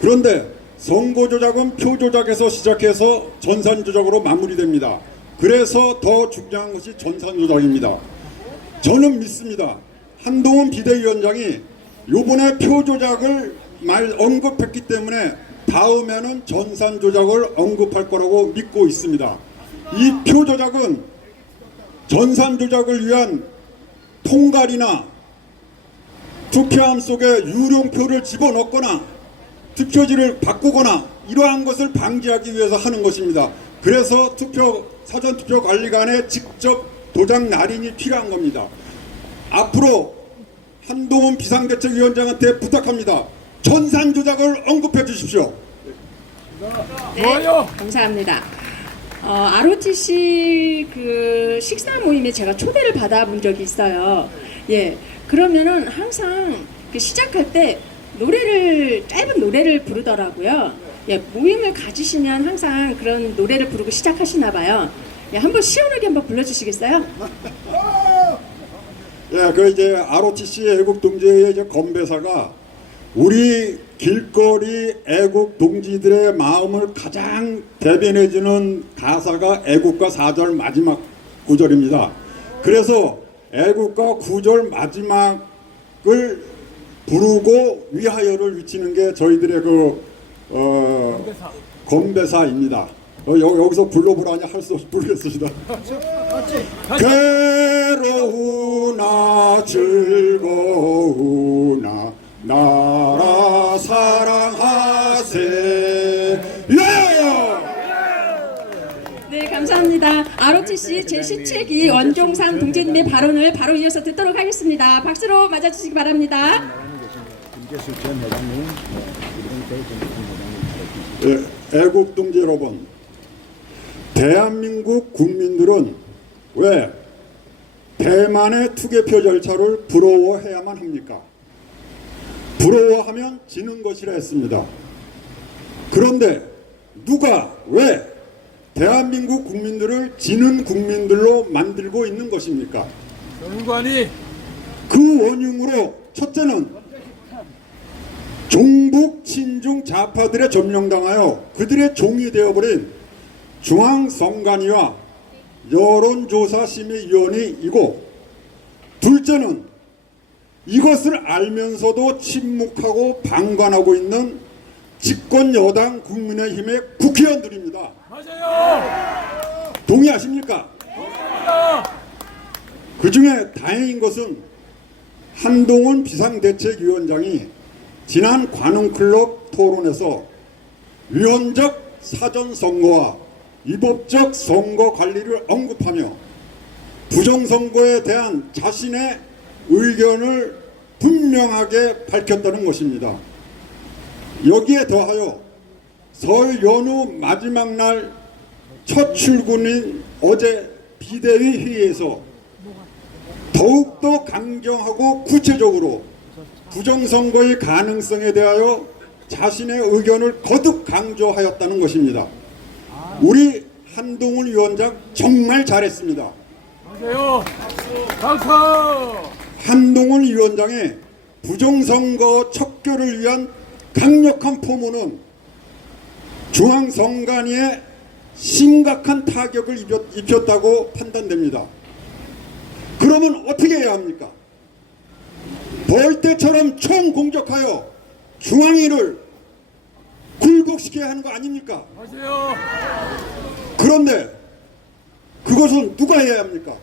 그런데 선거조작은 표조작에서 시작해서 전산조작으로 마무리됩니다. 그래서 더 중요한 것이 전산조작입니다. 저는 믿습니다. 한동훈 비대위원장이 요번에 표조작을 언급했기 때문에 다음에는 전산조작을 언급할 거라고 믿고 있습니다. 이 표조작은 전산조작을 위한 통갈이나 투표함 속에 유령표를 집어넣거나 투표지를 바꾸거나 이러한 것을 방지하기 위해서 하는 것입니다. 그래서 사전투표관리관에 직접 도장 날인이 필요한 겁니다. 앞으로 한동훈 비상대책위원장한테 부탁합니다. 전산조작을 언급해 주십시오. 네, 좋아요. 감사합니다. ROTC 그 식사 모임에 제가 초대를 받아본 적이 있어요. 예, 그러면은 항상 그 시작할 때 짧은 노래를 부르더라고요. 예, 모임을 가지시면 항상 그런 노래를 부르고 시작하시나 봐요. 예, 한번 시원하게 한번 불러주시겠어요? 예, 그 이제 ROTC 애국 동지의 이제 건배사가 우리 길거리 애국 동지들의 마음을 가장 대변해주는 가사가 애국가 4절 마지막 구절입니다. 그래서 애국가 9절 마지막을 부르고 위하여를 외치는 게 저희들의 건배사입니다. 여기서 불러보라니 할 수 없이 부르겠습니다. 괴로우나 즐거우나 나라 사랑하세. 네, 감사합니다. ROTC 제17기 원종상 동지님의 발언을 바로 이어서 듣도록 하겠습니다. 박수로 맞아주시기 바랍니다. 예, 애국 동지 여러분, 대한민국 국민들은 왜 대만의 투개표 절차를 부러워해야만 합니까? 부러워하면 지는 것이라 했습니다. 그런데 누가 왜 대한민국 국민들을 지는 국민들로 만들고 있는 것입니까? 정관이 그 원흉으로 첫째는 종북 친중 좌파들에 점령당하여 그들의 종이 되어버린 중앙선관위와 여론조사심의위원회이고, 둘째는 이것을 알면서도 침묵하고 방관하고 있는 집권 여당 국민의힘의 국회의원들입니다. 맞아요. 동의하십니까? 그 중에 다행인 것은 한동훈 비상대책위원장이 지난 관훈클럽 토론에서 위헌적 사전선거와 위법적 선거 관리를 언급하며 부정선거에 대한 자신의 의견을 분명하게 밝혔다는 것입니다. 여기에 더하여 설 연휴 마지막 날 첫 출근인 어제 비대위 회의에서 더욱더 강경하고 구체적으로 부정선거의 가능성에 대하여 자신의 의견을 거듭 강조하였다는 것입니다. 우리 한동훈 위원장 정말 잘했습니다. 맞아요. 박수. 한동훈 위원장의 부정선거 척결을 위한 강력한 포문은 중앙선관위에 심각한 타격을 입혔다고 판단됩니다. 그러면 어떻게 해야 합니까? 벌떼처럼 총공격하여 중앙위를 굴복시켜야 하는 거 아닙니까? 맞아요. 그런데 그것은 누가 해야 합니까?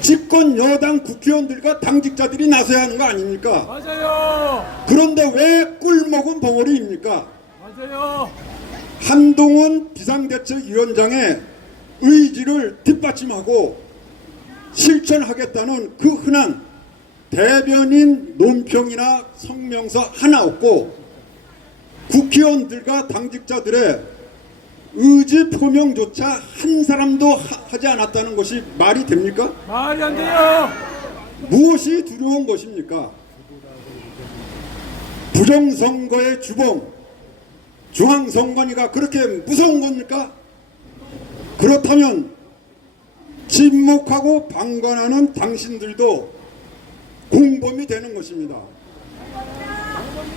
집권 여당 국회의원들과 당직자들이 나서야 하는 거 아닙니까? 맞아요. 그런데 왜 꿀먹은 벙어리입니까? 맞아요. 한동훈 비상대책위원장의 의지를 뒷받침하고 실천하겠다는 그 흔한 대변인 논평이나 성명서 하나 없고 국회의원들과 당직자들의 의지 표명조차 한 사람도 하지 않았다는 것이 말이 됩니까? 말이 안 돼요. 무엇이 두려운 것입니까? 부정선거의 주범 중앙선관위가 그렇게 무서운 겁니까? 그렇다면 침묵하고 방관하는 당신들도 공범이 되는 것입니다.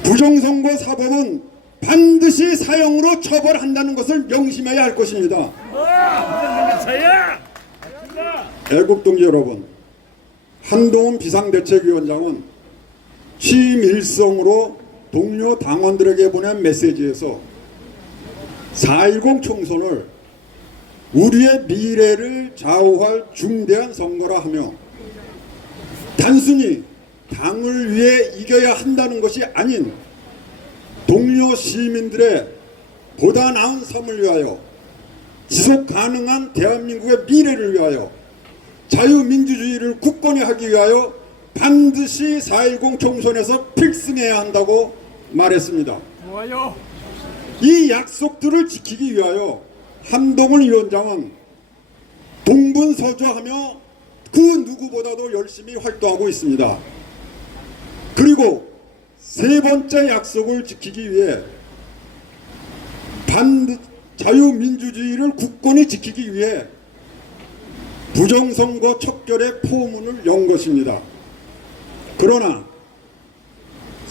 부정선거 사법은 반드시 사형으로 처벌한다는 것을 명심해야 할 것입니다. 애국동지 여러분, 한동훈 비상대책위원장은 취임 일성으로 동료 당원들에게 보낸 메시지에서 4.10 총선을 우리의 미래를 좌우할 중대한 선거라 하며 단순히 당을 위해 이겨야 한다는 것이 아닌 동료 시민들의 보다 나은 삶을 위하여 지속 가능한 대한민국의 미래를 위하여 자유민주주의를 굳건히 하기 위하여 반드시 4.10 총선에서 필승해야 한다고 말했습니다. 좋아요. 이 약속들을 지키기 위하여 한동훈 위원장은 동분서주하며 그 누구보다도 열심히 활동하고 있습니다. 그리고 세 번째 약속을 지키기 위해 자유민주주의를 굳건히 지키기 위해 부정선거 척결의 포문을 연 것입니다. 그러나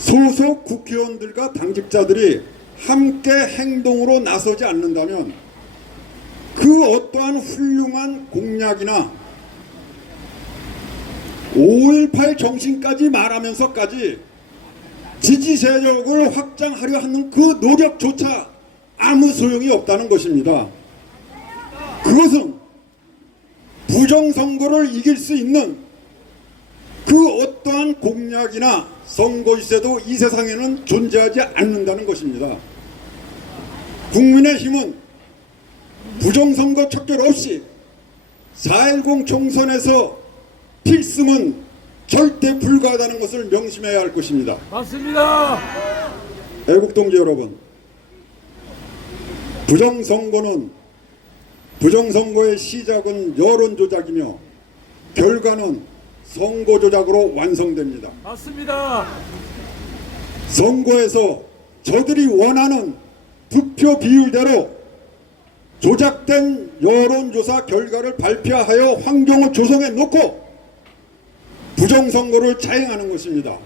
소속 국회의원들과 당직자들이 함께 행동으로 나서지 않는다면 그 어떠한 훌륭한 공약이나 5.18 정신까지 말하면서까지 지지 세력을 확장하려 하는 그 노력조차 아무 소용이 없다는 것입니다. 그것은 부정선거를 이길 수 있는 그 어떠한 공약이나 선거유세도 이 세상에는 존재하지 않는다는 것입니다. 국민의힘은 부정선거 척결 없이 4.10 총선에서 필승은 절대 불가하다는 것을 명심해야 할 것입니다. 맞습니다. 애국동지 여러분, 부정선거의 시작은 여론조작이며 결과는 선거조작으로 완성됩니다. 맞습니다. 선거에서 저들이 원하는 득표 비율대로 조작된 여론조사 결과를 발표하여 환경을 조성해 놓고 부정선거를 자행하는 것입니다.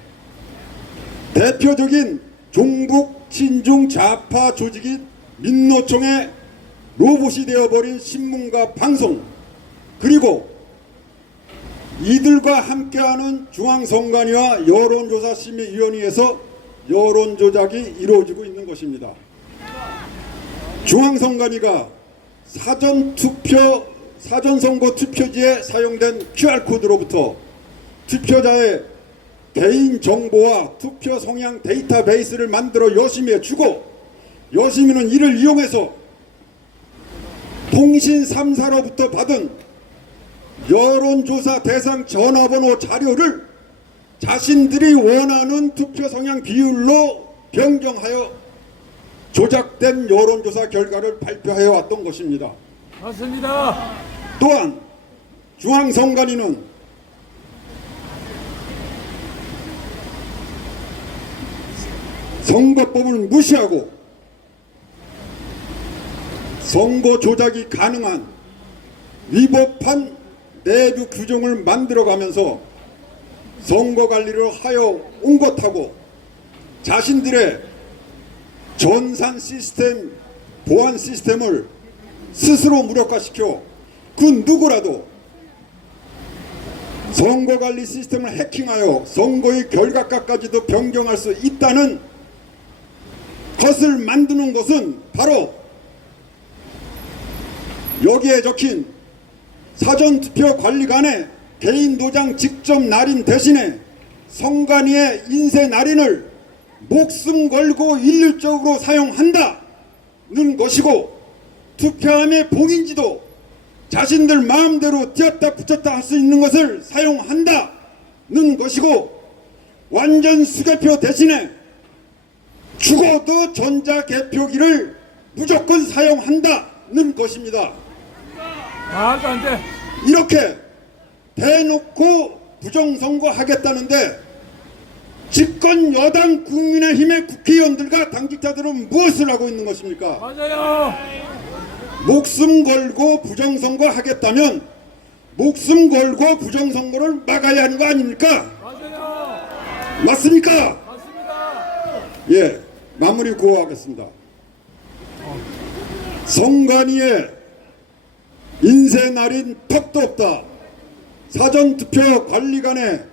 대표적인 종북 친중 좌파 조직인 민노총의 로봇이 되어버린 신문과 방송, 그리고 이들과 함께하는 중앙선관위와 여론조사심의위원회에서 여론 조작이 이루어지고 있는 것입니다. 중앙선관위가 사전선거 투표지에 사용된 QR코드로부터 투표자의 개인 정보와 투표 성향 데이터베이스를 만들어 여심이에 주고, 여심이는 이를 이용해서 통신 3사로부터 받은 여론조사 대상 전화번호 자료를 자신들이 원하는 투표 성향 비율로 변경하여 조작된 여론조사 결과를 발표해 왔던 것입니다. 맞습니다. 또한 중앙선관위는 선거법을 무시하고 선거 조작이 가능한 위법한 내부 규정을 만들어가면서 선거관리를 하여 온 것하고, 자신들의 전산 시스템, 보안 시스템을 스스로 무력화시켜 그 누구라도 선거관리 시스템을 해킹하여 선거의 결과까지도 변경할 수 있다는 것을 만드는 것은 바로 여기에 적힌 사전투표관리관의 개인 도장 직접 날인 대신에 선관위의 인쇄 날인을 목숨 걸고 일률적으로 사용한다는 것이고, 투표함의 봉인지도 자신들 마음대로 띄었다 붙였다 할 수 있는 것을 사용한다는 것이고, 완전 수개표 대신에 죽어도 전자개표기를 무조건 사용한다는 것입니다. 말도 안 돼. 이렇게 대놓고 부정선거 하겠다는데 집권 여당 국민의힘의 국회의원들과 당직자들은 무엇을 하고 있는 것입니까? 맞아요. 목숨 걸고 부정선거 하겠다면 목숨 걸고 부정선거를 막아야 하는 거 아닙니까? 맞아요. 맞습니까? 맞습니다. 예, 마무리 구호하겠습니다. 선관위의 인쇄 날인 턱도 없다. 사전투표관리관의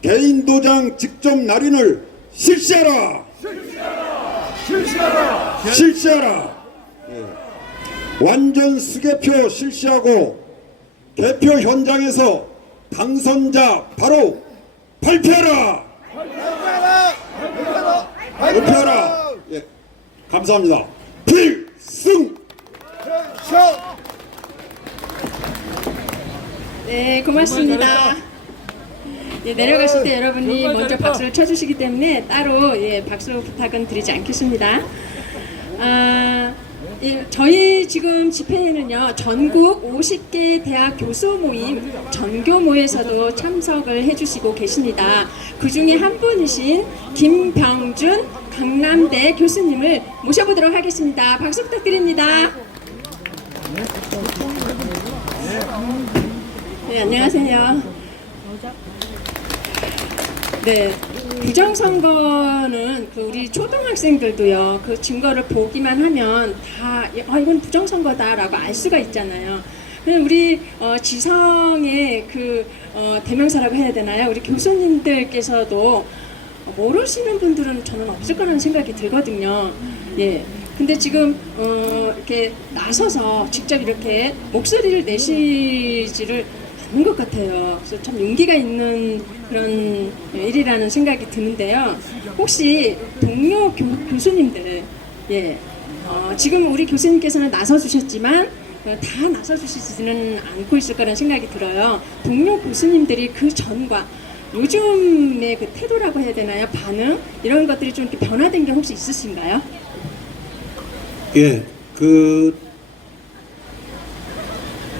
개인 도장 직접 날인을 실시하라. 실시하라. 예. 완전 수개표 실시하고 개표 현장에서 당선자 바로 발표하라. 발표하라. 예. 감사합니다. 필승. 네, 고맙습니다. 예, 내려가실 때 여러분이 정말 먼저 잘했다. 박수를 쳐주시기 때문에 따로 박수 부탁은 드리지 않겠습니다. 저희 지금 집회에는요, 전국 50개 대학 교수 모임 전교모에서도 참석을 해주시고 계십니다. 그 중에 한 분이신 김병준 강남대 교수님을 모셔보도록 하겠습니다. 박수 부탁드립니다. 네, 안녕하세요. 네, 부정선거는 우리 초등학생들도요, 그 증거를 보기만 하면 다 이건 부정선거다라고 알 수가 있잖아요. 그럼 우리 지성의 대명사라고 해야 되나요? 우리 교수님들께서도 모르시는 분들은 저는 없을 거라는 생각이 들거든요. 예. 근데 지금 이렇게 나서서 직접 이렇게 목소리를 내시지를 않는 것 같아요. 그래서 참 용기가 있는 그런 일이라는 생각이 드는데요. 혹시 동료 교수님들, 지금 우리 교수님께서는 나서 주셨지만 다 나서 주시지는 않고 있을 거라는 생각이 들어요. 동료 교수님들이 그 전과 요즘의 그 태도라고 해야 되나요? 반응? 이런 것들이 좀 이렇게 변화된 게 혹시 있으신가요? 예,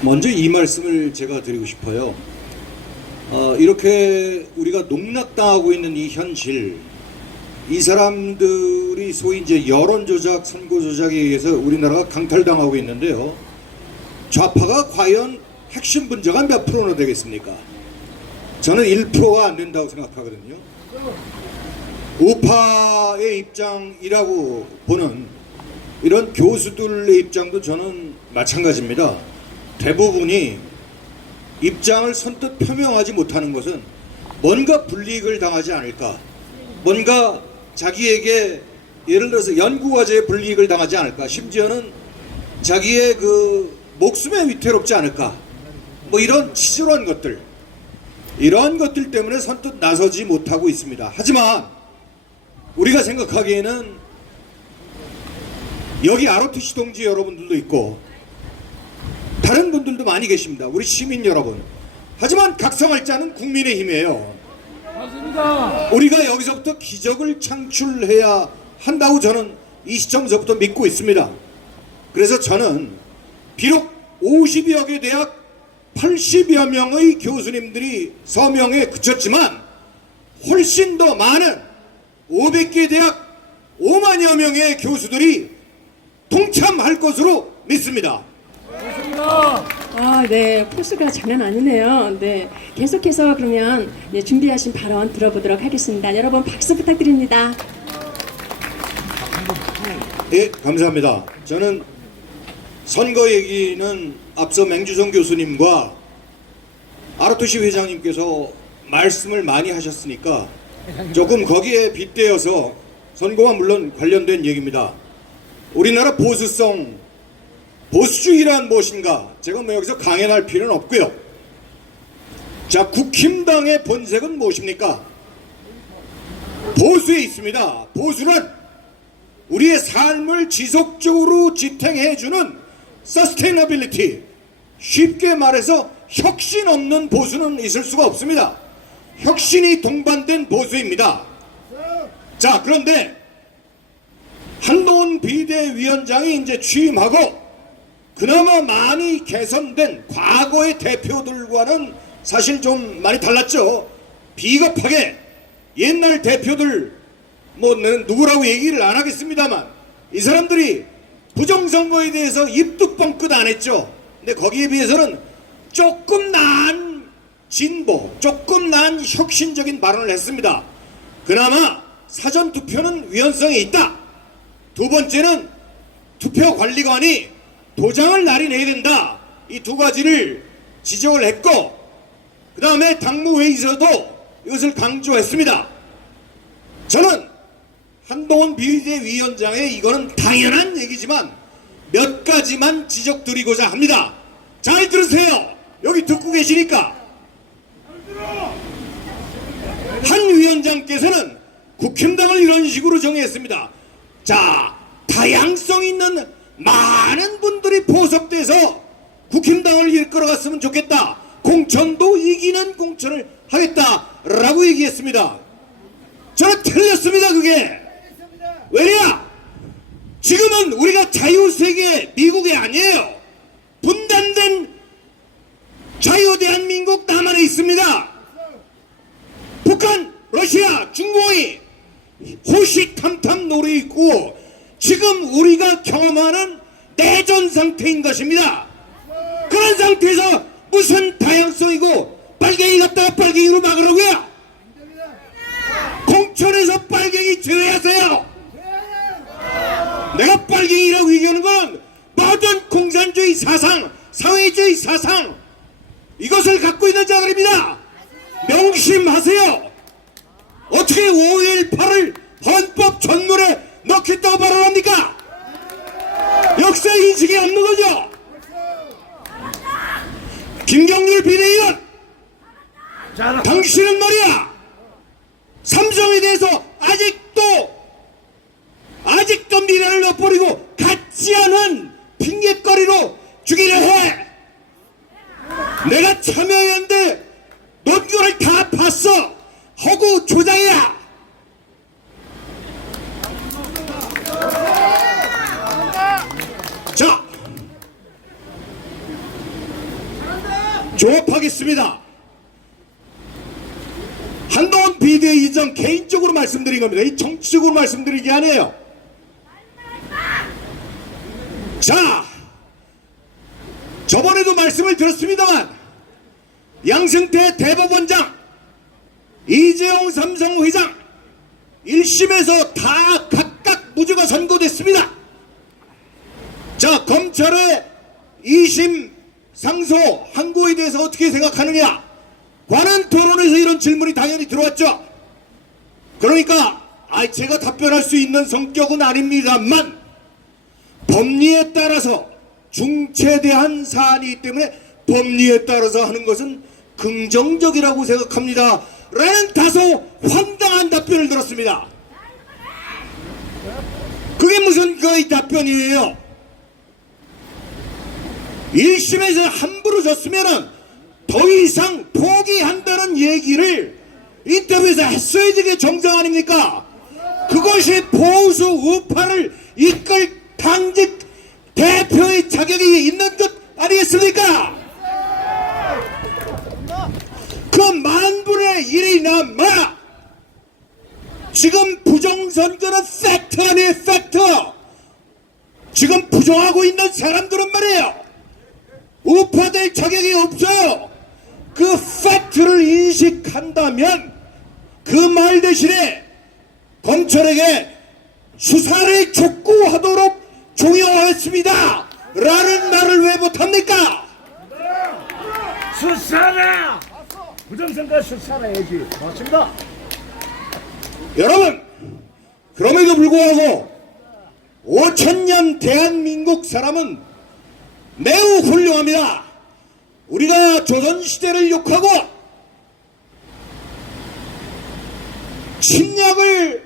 먼저 이 말씀을 제가 드리고 싶어요. 이렇게 우리가 농락당하고 있는 이 현실, 이 사람들이 소위 이제 여론조작, 선거조작에 의해서 우리나라가 강탈당하고 있는데요. 좌파가 과연 핵심 분자가 몇 프로나 되겠습니까? 저는 1%가 안 된다고 생각하거든요. 우파의 입장이라고 보는 이런 교수들의 입장도 저는 마찬가지입니다. 대부분이 입장을 선뜻 표명하지 못하는 것은 뭔가 불이익을 당하지 않을까, 뭔가 자기에게 예를 들어서 연구과제에 불이익을 당하지 않을까, 심지어는 자기의 그 목숨에 위태롭지 않을까, 뭐 이런 치졸한 것들, 이런 것들 때문에 선뜻 나서지 못하고 있습니다. 하지만 우리가 생각하기에는 여기 ROTC 동지 여러분들도 있고 다른 분들도 많이 계십니다. 우리 시민 여러분. 하지만 각성할 자는 국민의힘이에요. 맞습니다. 우리가 여기서부터 기적을 창출해야 한다고 저는 이 시점에서부터 믿고 있습니다. 그래서 저는 비록 50여 개 대학 80여 명의 교수님들이 서명에 그쳤지만 훨씬 더 많은 500개 대학 5만여 명의 교수들이 동참할 것으로 믿습니다. 맞습니다. 네, 포스가 장난 아니네요. 네, 계속해서 그러면 준비하신 발언 들어보도록 하겠습니다. 여러분 박수 부탁드립니다. 예, 감사합니다. 저는 선거 얘기는 앞서 맹주성 교수님과 ROTC 회장님께서 말씀을 많이 하셨으니까 조금 거기에 빗대어서 선거와 물론 관련된 얘기입니다. 우리나라 보수성, 보수주의란 무엇인가? 제가 뭐 여기서 강연할 필요는 없고요. 자, 국힘당의 본색은 무엇입니까? 보수에 있습니다. 보수는 우리의 삶을 지속적으로 지탱해주는 서스테이너빌리티, 쉽게 말해서 혁신 없는 보수는 있을 수가 없습니다. 혁신이 동반된 보수입니다. 자, 그런데 한동훈 비대위원장이 이제 취임하고 그나마 많이 개선된 과거의 대표들과는 사실 좀 많이 달랐죠. 비겁하게 옛날 대표들 뭐 누구라고 얘기를 안 하겠습니다만 이 사람들이 부정선거에 대해서 입도 뻥끗 안 했죠. 근데 거기에 비해서는 조금 나은 진보, 조금 나은 혁신적인 발언을 했습니다. 그나마 사전투표는 위헌성이 있다. 두 번째는 투표관리관이 도장을 날인해야 된다. 이 두 가지를 지적을 했고 그 다음에 당무회의에서도 이것을 강조했습니다. 저는 한동훈 비대위원장의 이거는 당연한 얘기지만 몇 가지만 지적드리고자 합니다. 잘 들으세요. 여기 듣고 계시니까. 한 위원장께서는 국힘당을 이런 식으로 정의했습니다. 자, 다양성 있는 많은 분들이 포섭돼서 국힘당을 이끌어갔으면 좋겠다. 공천도 이기는 공천을 하겠다라고 얘기했습니다. 저는 틀렸습니다. 그게 왜냐? 지금은 우리가 자유세계 미국이 아니에요. 분단된 자유대한민국 남한에 있습니다. 북한, 러시아, 중공이 호시탐탐 노래 있고 지금 우리가 경험하는 내전 상태인 것입니다. 그런 상태에서 무슨 다양성이고 빨갱이 갖다가 빨갱이로 막으라고요? 공천에서 빨갱이 제외하세요. 내가 빨갱이라고 얘기하는 건 모든 공산주의 사상, 사회주의 사상 이것을 갖고 있는 자들입니다. 명심하세요. 어떻게 5.18을 헌법 전문에 넣겠다고 발언합니까? 역사 인식이 없는 거죠. 김경률 비대위원, 당신은 말이야 삼성에 대해서 아직도 미래를 엿버리고 같지 않은 핑계거리로 주기를 해. 내가 참여연대 논거를 다 봤어. 허구 조장이야. 자, 조업하겠습니다. 한동훈 비대위원 개인적으로 말씀드린 겁니다. 이 정치적으로 말씀드린 게 아니에요. 자, 저번에도 말씀을 드렸습니다만 양승태 대법원장, 이재용 삼성 회장 1심에서 다 각각 무죄가 선고됐습니다. 자, 검찰의 2심 상소 항고에 대해서 어떻게 생각하느냐? 관한 토론에서 이런 질문이 당연히 들어왔죠. 그러니까 제가 답변할 수 있는 성격은 아닙니다만 법리에 따라서 중체대한 사안이기 때문에 법리에 따라서 하는 것은 긍정적이라고 생각합니다. 라는 다소 황당한 답변을 들었습니다. 그게 무슨 그 답변이에요? 1심에서 함부로 졌으면 더 이상 포기한다는 얘기를 인터뷰에서 했어야지. 그게 정상 아닙니까? 그것이 보수 우파를 이끌 당직 대표의 자격이 있는 것 아니겠습니까? 그 만분의 1이나마 지금 부정선거는 팩트 아니에요, 팩트. 지금 부정하고 있는 사람들은 말이에요, 우파될 자격이 없어요. 그 팩트를 인식한다면 그 말 대신에 검찰에게 수사를 촉구하도록 종용하였습니다 라는 말을 왜 못합니까? 수사라! 부정선거 수사라 해야지. 맞습니다. 여러분, 그럼에도 불구하고 5천년 대한민국 사람은 매우 훌륭합니다. 우리가 조선시대를 욕하고 침략을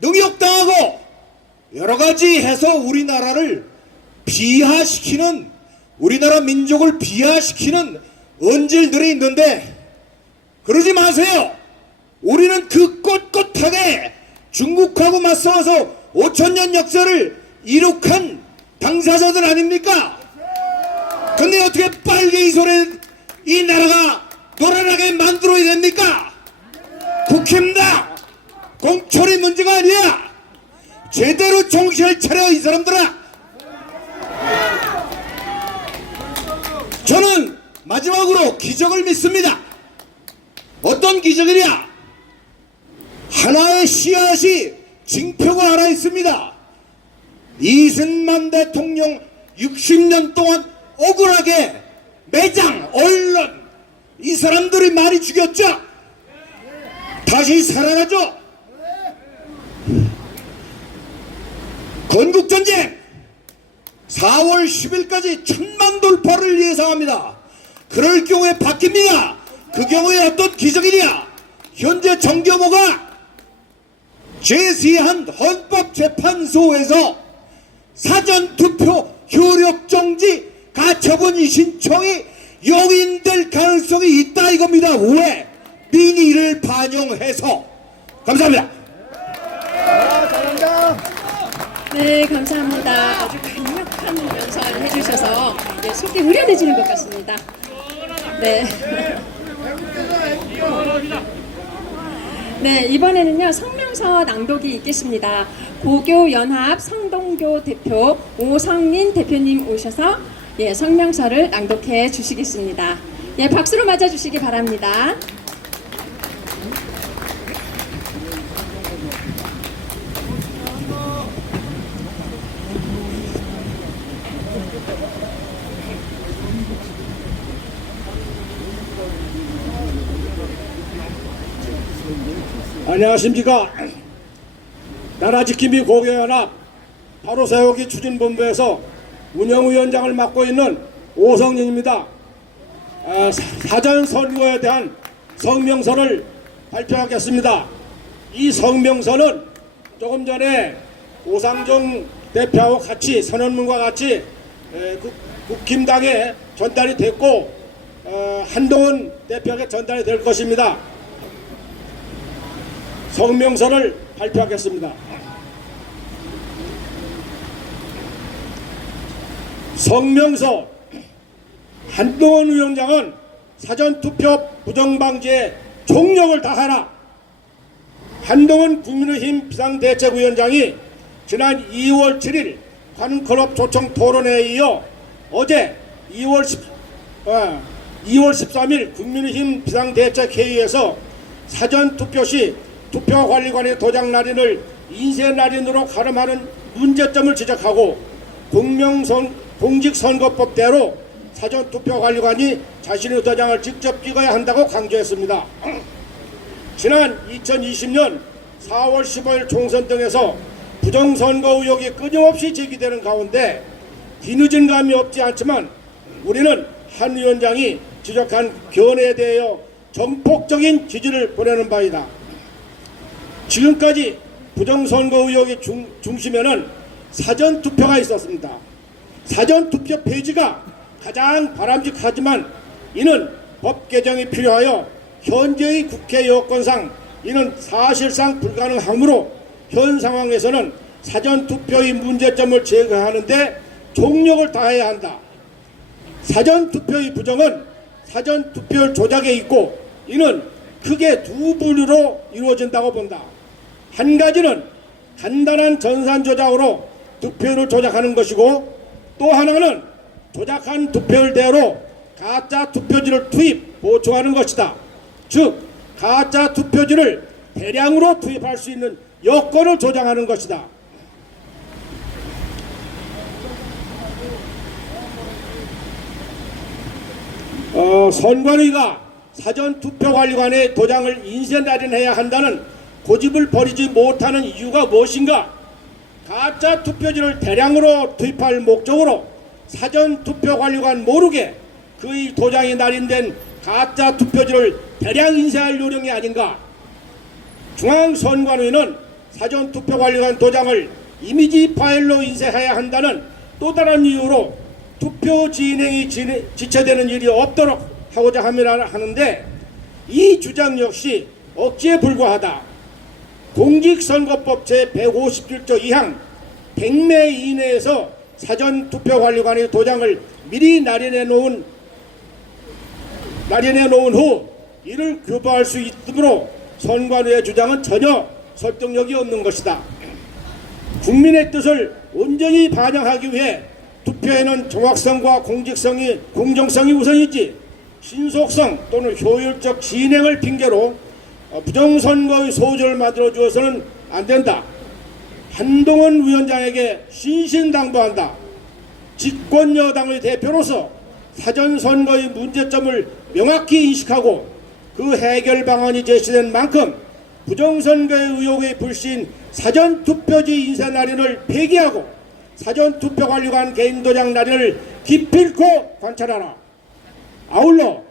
능욕당하고 여러가지 해서 우리나라를 비하시키는, 우리나라 민족을 비하시키는 언질들이 있는데 그러지 마세요. 우리는 그 꼿꼿하게 중국하고 맞서서 5천년 역사를 이룩한 당사자들 아닙니까? 근데 어떻게 빨개 이 소리 이 나라가 노란하게 만들어야 됩니까? 국힘당 공천이 문제가 아니야. 제대로 정신을 차려 이 사람들아. 저는 마지막으로 기적을 믿습니다. 어떤 기적이냐? 하나의 씨앗이 징표가 하나 있습니다. 이승만 대통령 60년 동안 억울하게 매장, 언론 이 사람들이 많이 죽였죠. 다시 살아나죠. 건국전쟁 4월 10일까지 1000만 돌파를 예상합니다. 그럴 경우에 바뀝니다. 그 경우에 어떤 기적이냐? 현재 정교모가 제시한 헌법재판소에서 사전투표 효력정지 가처분 신청이 용인될 가능성이 있다 이겁니다. 왜? 민의를 반영해서. 감사합니다. 네, 감사합니다. 아주 강력한 연설을 해주셔서 속이 우려내지는 것 같습니다. 네. 네, 이번에는요 성명서 낭독이 있겠습니다. 고교연합 성동교 대표 오성린 대표님 오셔서 성명서를 낭독해 주시겠습니다. 박수로 맞아주시기 바랍니다. 안녕하십니까. 나라지킴이 고교연합 바로세우기 추진본부에서 운영위원장을 맡고 있는 오성린입니다. 사전선거에 대한 성명서를 발표하겠습니다. 이 성명서는 조금 전에 오상종 대표하고 같이 선언문과 같이 국힘당에 전달이 됐고 한동훈 대표에게 전달이 될 것입니다. 성명서를 발표하겠습니다. 성명서. 한동훈 위원장은 사전투표 부정방지에 총력을 다하라. 한동훈 국민의힘 비상대책위원장이 지난 2월 7일 관클럽 조청 토론회에 이어 어제 2월 13일 국민의힘 비상대책회의에서 사전투표 시 투표관리관의 도장 날인을 인쇄 날인으로 가름하는 문제점을 지적하고 공직선거법대로 사전투표관리관이 자신의 도장을 직접 찍어야 한다고 강조했습니다. 지난 2020년 4월 15일 총선 등에서 부정선거 의혹이 끊임없이 제기되는 가운데 뒤늦은 감이 없지 않지만 우리는 한 위원장이 지적한 견해에 대하여 전폭적인 지지를 보내는 바이다. 지금까지 부정선거 의혹의 중심에는 사전투표가 있었습니다. 사전투표 폐지가 가장 바람직하지만 이는 법 개정이 필요하여 현재의 국회 여건상 이는 사실상 불가능하므로 현 상황에서는 사전투표의 문제점을 제거하는 데 총력을 다해야 한다. 사전투표의 부정은 사전투표 조작에 있고 이는 크게 두 분류로 이루어진다고 본다. 한 가지는 간단한 전산 조작으로 투표를 조작하는 것이고 또 하나는 조작한 투표율대로 가짜 투표지를 투입, 보충하는 것이다. 즉 가짜 투표지를 대량으로 투입할 수 있는 여건을 조장하는 것이다. 선관위가 사전투표관리관의 도장을 인쇄날인해야 한다는 고집을 버리지 못하는 이유가 무엇인가? 가짜 투표지를 대량으로 투입할 목적으로 사전투표관리관 모르게 그의 도장이 날인된 가짜 투표지를 대량 인쇄할 요령이 아닌가? 중앙선관위는 사전투표관리관 도장을 이미지 파일로 인쇄해야 한다는 또 다른 이유로 투표 진행이 지체되는 일이 없도록 하고자 하는데 이 주장 역시 억지에 불과하다. 공직선거법 제157조 2항 100매 이내에서 사전투표관리관의 도장을 미리 날인해 놓은 후 이를 교부할 수 있으므로 선관위의 주장은 전혀 설득력이 없는 것이다. 국민의 뜻을 온전히 반영하기 위해 투표에는 정확성과 공정성이 우선이지 신속성 또는 효율적 진행을 핑계로 부정선거의 소지를 만들어 주어서는 안 된다. 한동훈 위원장에게 신신당부한다. 집권여당의 대표로서 사전선거의 문제점을 명확히 인식하고 그 해결 방안이 제시된 만큼 부정선거의 의혹의 불신 사전투표지 인쇄 날인을 폐기하고 사전투표관리관 개인도장 날인을 기필코 관찰하라. 아울러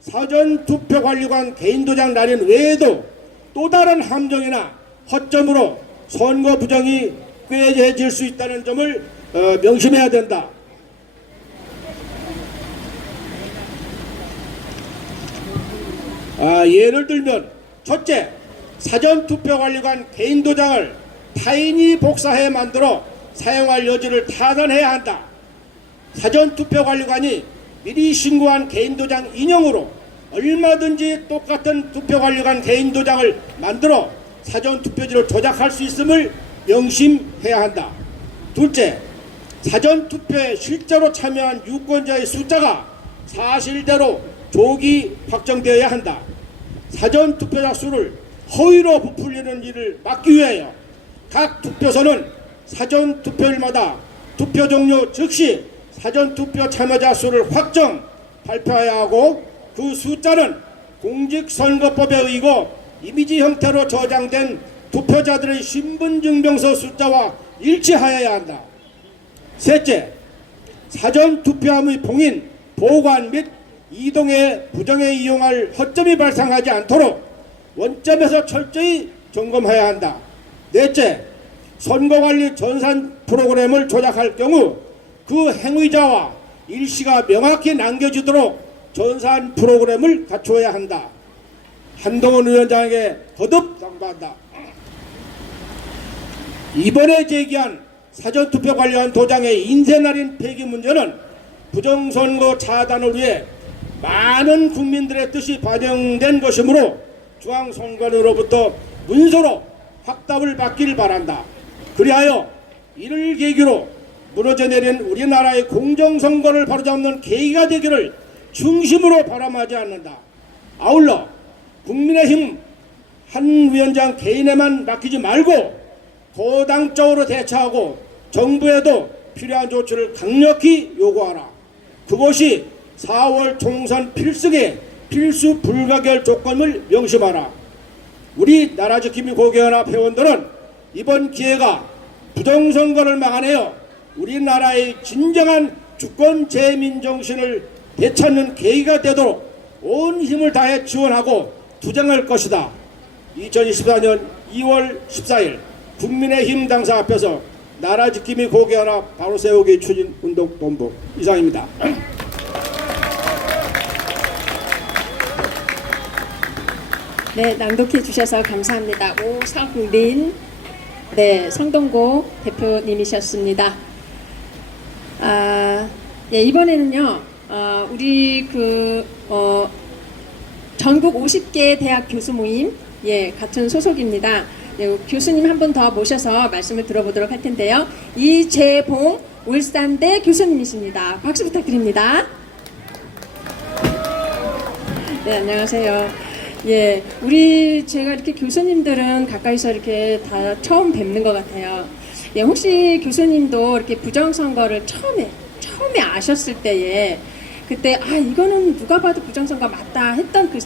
사전투표관리관 개인도장 날인 외에도 또 다른 함정이나 허점으로 선거 부정이 꾀해질 수 있다는 점을 명심해야 된다. 예를 들면 첫째, 사전투표관리관 개인도장을 타인이 복사해 만들어 사용할 여지를 타산해야 한다. 사전투표관리관이 미리 신고한 개인도장 인용으로 얼마든지 똑같은 투표관리관 개인도장을 만들어 사전투표지를 조작할 수 있음을 명심해야 한다. 둘째, 사전투표에 실제로 참여한 유권자의 숫자가 사실대로 조기 확정되어야 한다. 사전투표자 수를 허위로 부풀리는 일을 막기 위하여 각 투표소는 사전투표일마다 투표 종료 즉시 사전투표 참여자 수를 확정 발표해야 하고 그 숫자는 공직선거법에 의거 이미지 형태로 저장된 투표자들의 신분증명서 숫자와 일치하여야 한다. 셋째, 사전투표함의 봉인, 보관 및 이동에 부정에 이용할 허점이 발생하지 않도록 원점에서 철저히 점검해야 한다. 넷째, 선거관리 전산 프로그램을 조작할 경우 그 행위자와 일시가 명확히 남겨지도록 전산 프로그램을 갖추어야 한다. 한동훈 위원장에게 거듭 당부한다. 이번에 제기한 사전투표 관련 도장의 인쇄날인 폐기 문제는 부정선거 차단을 위해 많은 국민들의 뜻이 반영된 것이므로 중앙선관위로부터 문서로 확답을 받기를 바란다. 그리하여 이를 계기로 무너져 내린 우리나라의 공정선거를 바로잡는 계기가 되기를 중심으로 바람하지 않는다. 아울러 국민의힘 한 위원장 개인에만 맡기지 말고 고당적으로 대처하고 정부에도 필요한 조치를 강력히 요구하라. 그것이 4월 총선 필승의 필수 불가결 조건을 명심하라. 우리 나라지킴이 고개연합 회원들은 이번 기회가 부정선거를 막아내어 우리나라의 진정한 주권 재민 정신을 되찾는 계기가 되도록 온 힘을 다해 지원하고 투쟁할 것이다. 2024년 2월 14일 국민의힘 당사 앞에서 나라지킴이 고개연합 바로 세우기 추진운동본부 이상입니다. 네, 낭독해 주셔서 감사합니다. 오성린, 네, 성동고 대표님이셨습니다. 예, 이번에는요, 우리 전국 50개 대학 교수 모임, 예, 같은 소속입니다. 네, 교수님 한 분 더 모셔서 말씀을 들어보도록 할 텐데요. 이재봉 울산대 교수님이십니다. 박수 부탁드립니다. 네, 안녕하세요. 예, 제가 이렇게 교수님들은 가까이서 이렇게 다 처음 뵙는 것 같아요. 예, 혹시 교수님도 이렇게 부정선거를 처음에 아셨을 때에 그때 이거는 누가 봐도 부정선거 맞다 했던 그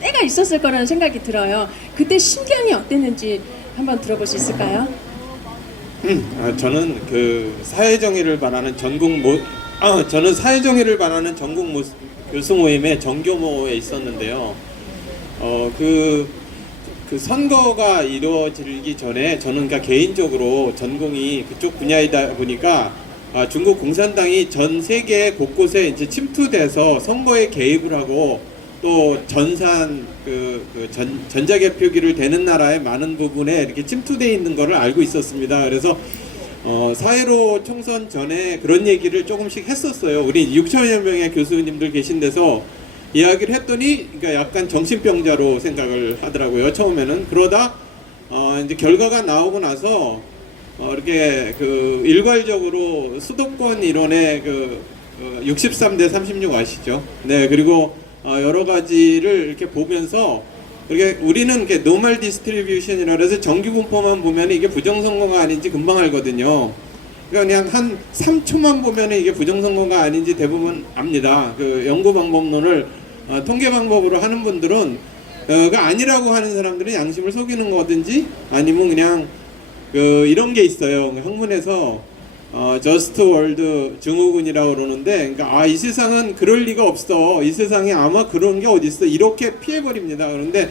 때가 있었을 거라는 생각이 들어요. 그때 심경이 어땠는지 한번 들어볼 수 있을까요? 저는 그 사회정의를 바라는 저는 사회정의를 바라는 전국 교수 모임의 정교모에 있었는데요. 그 선거가 이루어지기 전에 저는 그러니까 개인적으로 전공이 그쪽 분야이다 보니까 중국 공산당이 전 세계 곳곳에 이제 침투돼서 선거에 개입을 하고 또 전산 전자개표기를 대는 나라의 많은 부분에 이렇게 침투돼 있는 것을 알고 있었습니다. 그래서 사회로 총선 전에 그런 얘기를 조금씩 했었어요. 우리 6천여 명의 교수님들 계신 데서 이야기를 했더니 그러니까 약간 정신병자로 생각을 하더라고요. 처음에는. 그러다 이제 결과가 나오고 나서 이렇게 일괄적으로 수도권 이론의 63대 36 아시죠? 네, 그리고 여러 가지를 이렇게 보면서 우리는 이렇게 노멀 디스트리뷰션이라 해서 정규 분포만 보면 이게 부정선거가 아닌지 금방 알거든요. 그냥 한 3초만 보면 이게 부정선거가 아닌지 대부분 압니다. 연구 방법론을 통계 방법으로 하는 분들은 아니라고 하는 사람들은 양심을 속이는 거든지 아니면 그냥 이런 게 있어요. 학문에서 저스트 월드 증후군이라고 그러는데, 그러니까 이 세상은 그럴 리가 없어. 이 세상에 아마 그런 게 어디 있어. 이렇게 피해버립니다. 그런데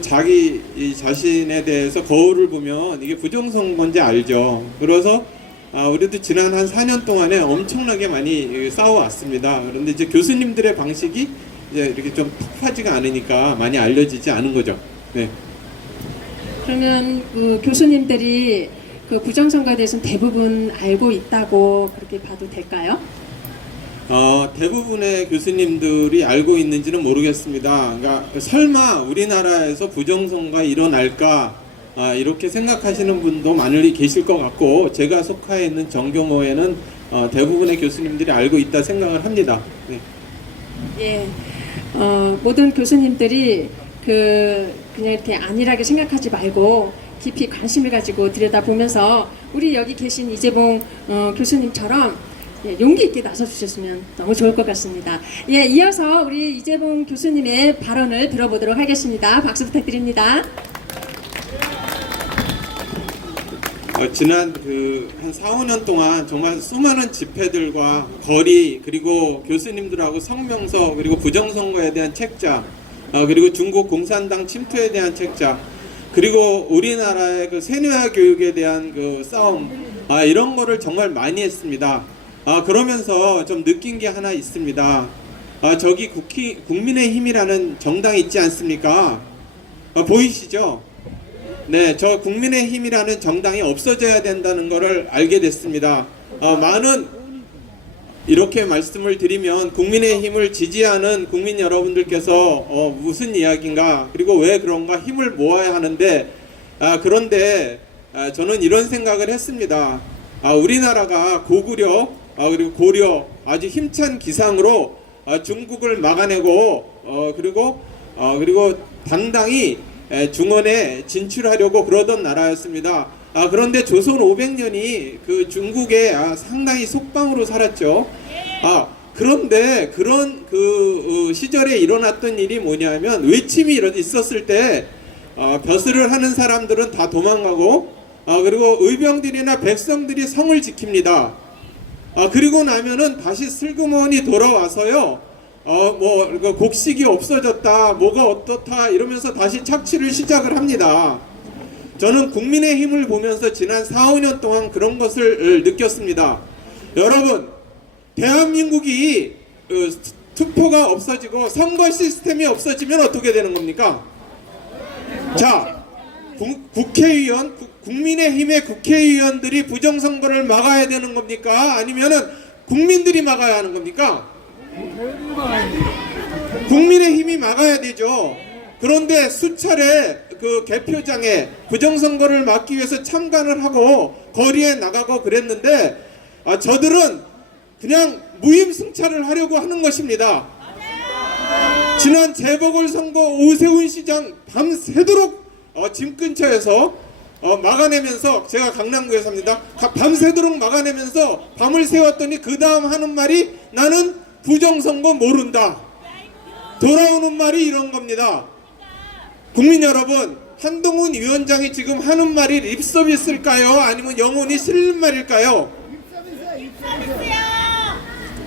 자기 자신에 대해서 거울을 보면 이게 부정선거인지 알죠. 그래서 우리도 지난 한 4년 동안에 엄청나게 많이 싸워왔습니다. 그런데 이제 교수님들의 방식이 이제 이렇게 좀 톡하지가 않으니까 많이 알려지지 않은 거죠. 네. 그러면 교수님들이 그 부정선거에 대해서는 대부분 알고 있다고 그렇게 봐도 될까요? 대부분의 교수님들이 알고 있는지는 모르겠습니다. 그러니까 설마 우리나라에서 부정선거가 일어날까 이렇게 생각하시는 분도 많이 계실 것 같고, 제가 속해 있는 정교모에는 대부분의 교수님들이 알고 있다 생각을 합니다. 네. 예, 모든 교수님들이 그냥 이렇게 안일하게 생각하지 말고 깊이 관심을 가지고 들여다보면서 우리 여기 계신 이재봉 교수님처럼 용기 있게 나서주셨으면 너무 좋을 것 같습니다. 예, 이어서 우리 이재봉 교수님의 발언을 들어보도록 하겠습니다. 박수 부탁드립니다. 지난 한 4, 5년 동안 정말 수많은 집회들과 거리, 그리고 교수님들하고 성명서, 그리고 부정선거에 대한 책자, 그리고 중국 공산당 침투에 대한 책자, 그리고 우리나라의 세뇌화 교육에 대한 싸움, 이런 거를 정말 많이 했습니다. 그러면서 좀 느낀 게 하나 있습니다. 저기 국민의힘이라는 정당이 있지 않습니까? 보이시죠? 네, 저 국민의힘이라는 정당이 없어져야 된다는 것을 알게 됐습니다. 많은 이렇게 말씀을 드리면 국민의힘을 지지하는 국민 여러분들께서 무슨 이야기인가, 그리고 왜 그런가 힘을 모아야 하는데, 그런데 저는 이런 생각을 했습니다. 우리나라가 고구려 그리고 고려 아주 힘찬 기상으로 중국을 막아내고 그리고 당당히 중원에 진출하려고 그러던 나라였습니다. 그런데 조선 500년이 그 중국에 상당히 속방으로 살았죠. 그런데 그런 그 시절에 일어났던 일이 뭐냐면 외침이 있었을 때 벼슬을 하는 사람들은 다 도망가고 그리고 의병들이나 백성들이 성을 지킵니다. 그리고 나면은 다시 슬그머니 돌아와서요. 뭐 곡식이 없어졌다, 뭐가 어떻다 이러면서 다시 착취를 시작을 합니다. 저는 국민의힘을 보면서 지난 4, 5년 동안 그런 것을 느꼈습니다. 여러분, 대한민국이 투표가 없어지고 선거 시스템이 없어지면 어떻게 되는 겁니까? 자, 국회의원, 국민의힘의 국회의원들이 부정선거를 막아야 되는 겁니까? 아니면은 국민들이 막아야 하는 겁니까? 국민의힘이 막아야 되죠. 그런데 수차례 그 개표장에 부정선거를 막기 위해서 참관을 하고 거리에 나가고 그랬는데 저들은 그냥 무임승차를 하려고 하는 것입니다. 지난 재보궐선거 오세훈 시장 밤새도록 집 근처에서 막아내면서, 제가 강남구에 삽니다. 밤새도록 막아내면서 밤을 새웠더니 그 다음 하는 말이 나는 부정선거 모른다. 돌아오는 말이 이런 겁니다. 국민 여러분, 한동훈 위원장이 지금 하는 말이 립서비스일까요? 아니면 영혼이 실린 말일까요?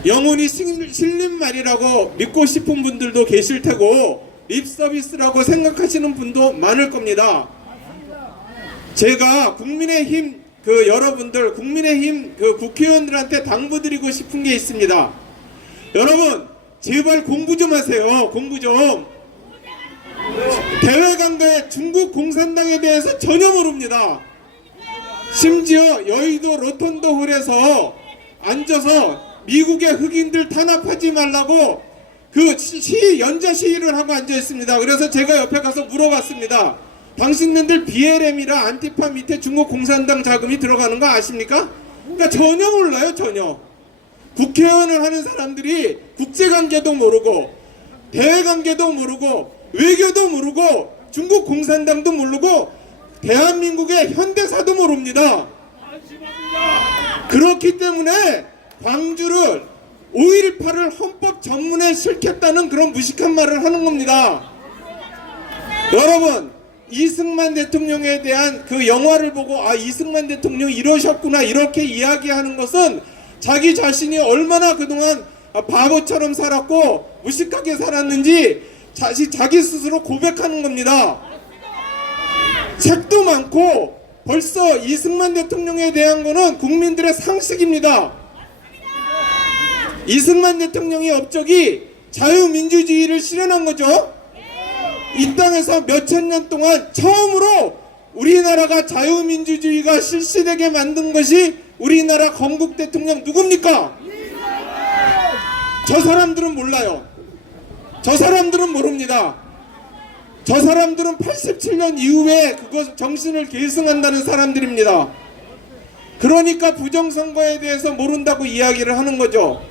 영혼이 실린 말이라고 믿고 싶은 분들도 계실 테고 립서비스라고 생각하시는 분도 많을 겁니다. 제가 국민의힘 여러분들, 국민의힘 국회의원들한테 당부드리고 싶은 게 있습니다. 여러분, 제발 공부 좀 하세요. 공부 좀. 대외관계 중국 공산당에 대해서 전혀 모릅니다. 심지어 여의도 로턴도 홀에서 앉아서 미국의 흑인들 탄압하지 말라고 연좌 시위를 하고 앉아 있습니다. 그래서 제가 옆에 가서 물어봤습니다. 당신네들 BLM이라 안티파 밑에 중국 공산당 자금이 들어가는 거 아십니까? 그러니까 전혀 몰라요, 전혀. 국회의원을 하는 사람들이 국제관계도 모르고 대외관계도 모르고 외교도 모르고 중국 공산당도 모르고 대한민국의 현대사도 모릅니다. 그렇기 때문에 광주를 5.18을 헌법 전문에 실켰다는 그런 무식한 말을 하는 겁니다. 여러분, 이승만 대통령에 대한 그 영화를 보고 이승만 대통령이 이러셨구나 이렇게 이야기하는 것은 자기 자신이 얼마나 그동안 바보처럼 살았고 무식하게 살았는지 자기 스스로 고백하는 겁니다. 책도 많고 벌써 이승만 대통령에 대한 거는 국민들의 상식입니다. 이승만 대통령의 업적이 자유민주주의를 실현한 거죠. 이 땅에서 몇천 년 동안 처음으로 우리나라가 자유민주주의가 실시되게 만든 것이 우리나라 건국 대통령 누굽니까? 저 사람들은 몰라요. 저 사람들은 모릅니다. 저 사람들은 87년 이후에 그것 정신을 계승한다는 사람들입니다. 그러니까 부정선거에 대해서 모른다고 이야기를 하는 거죠.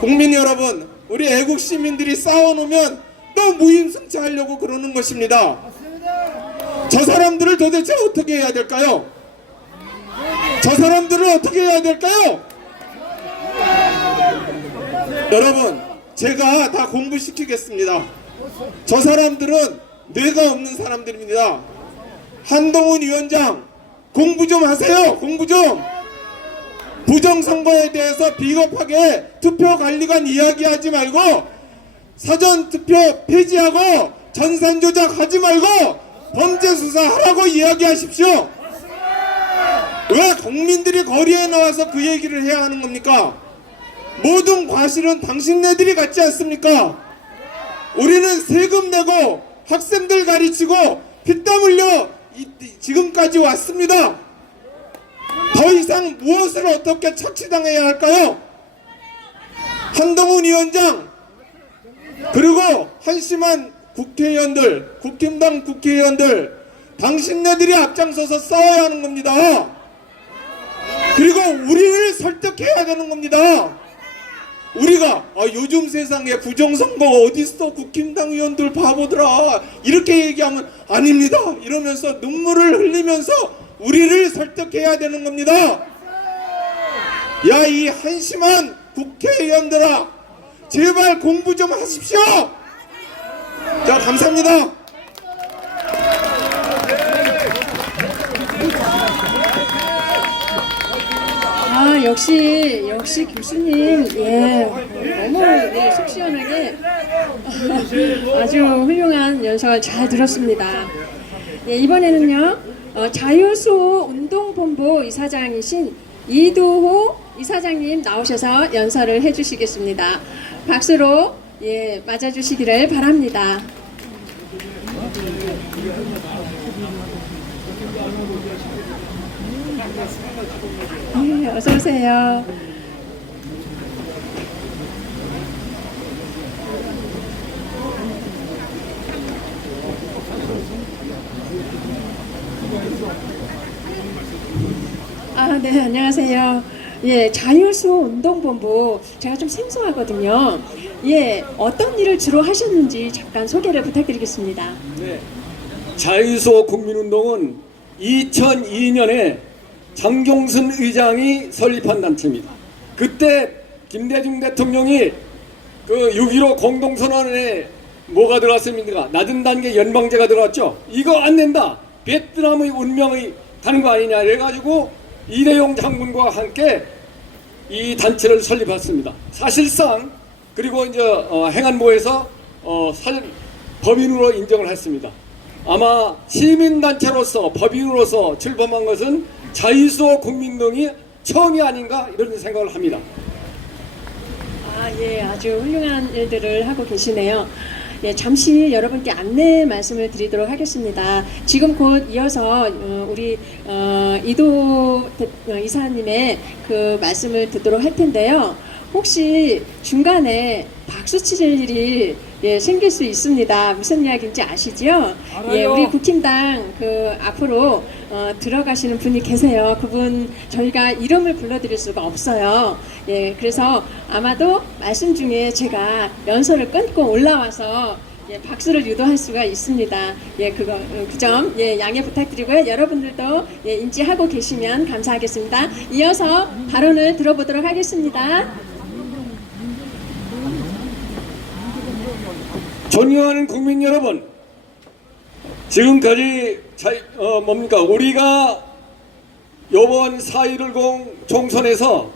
국민 여러분, 우리 애국 시민들이 싸워놓으면 또 무임승차하려고 그러는 것입니다. 저 사람들을 도대체 어떻게 해야 될까요? 저 사람들을 어떻게 해야 될까요? 여러분, 제가 다 공부시키겠습니다. 저 사람들은 뇌가 없는 사람들입니다. 한동훈 위원장, 공부 좀 하세요. 공부 좀. 부정선거에 대해서 비겁하게 투표관리관 이야기하지 말고 사전투표 폐지하고 전산조작하지 말고 범죄수사하라고 이야기하십시오. 왜 국민들이 거리에 나와서 그 얘기를 해야 하는 겁니까? 모든 과실은 당신네들이 갖지 않습니까? 우리는 세금 내고 학생들 가르치고 피땀 흘려 지금까지 왔습니다. 더 이상 무엇을 어떻게 착취당해야 할까요? 한동훈 위원장, 그리고 한심한 국회의원들, 국힘당 국회의원들, 당신네들이 앞장서서 싸워야 하는 겁니다. 그리고 우리를 설득해야 되는 겁니다. 우리가 요즘 세상에 부정선거 어딨어, 국힘당 의원들 바보들아, 이렇게 얘기하면 아닙니다 이러면서 눈물을 흘리면서 우리를 설득해야 되는 겁니다. 야, 이 한심한 국회의원들아, 제발 공부 좀 하십시오. 자, 감사합니다. 아, 역시 교수님, 예, 너무 속 시원하게 아주 훌륭한 연설 잘 들었습니다. 예, 이번에는요, 자유수호 운동본부 이사장이신 이두호 이사장님 나오셔서 연설을 해주시겠습니다. 박수로 예, 맞아주시기를 바랍니다. 네, 어서 오세요. 아, 네, 안녕하세요. 예, 자유수호 운동본부 제가 좀 생소하거든요. 예, 어떤 일을 주로 하셨는지 잠깐 소개를 부탁드리겠습니다. 네, 자유수호 국민운동은 2002년에 장종순 의장이 설립한 단체입니다. 그때 김대중 대통령이 그 6.15 공동선언에 뭐가 들어갔습니까? 낮은 단계 연방제가 들어갔죠. 이거 안 된다. 베트남의 운명이 가는 거 아니냐. 그래가지고 이대용 장군과 함께 이 단체를 설립했습니다. 사실상 그리고 이제 행안부에서 법인으로 인정을 했습니다. 아마 시민단체로서 법인으로서 출범한 것은 자유수호 국민운동이 처음이 아닌가 이런 생각을 합니다. 아, 예, 아주 훌륭한 일들을 하고 계시네요. 예, 잠시 여러분께 안내 말씀을 드리도록 하겠습니다. 지금 곧 이어서 우리 이도 이사님의 그 말씀을 듣도록 할 텐데요. 혹시 중간에 박수 치실 일이 예, 생길 수 있습니다. 무슨 이야기인지 아시죠? 예, 우리 국힘당 그 앞으로 들어가시는 분이 계세요. 그분 저희가 이름을 불러드릴 수가 없어요. 예, 그래서 아마도 말씀 중에 제가 연설을 끊고 올라와서 예, 박수를 유도할 수가 있습니다. 예, 그 점 예, 양해 부탁드리고요. 여러분들도 예, 인지하고 계시면 감사하겠습니다. 이어서 발언을 들어보도록 하겠습니다. 존경하는 국민 여러분, 지금까지 우리가 이번 4.10 총선에서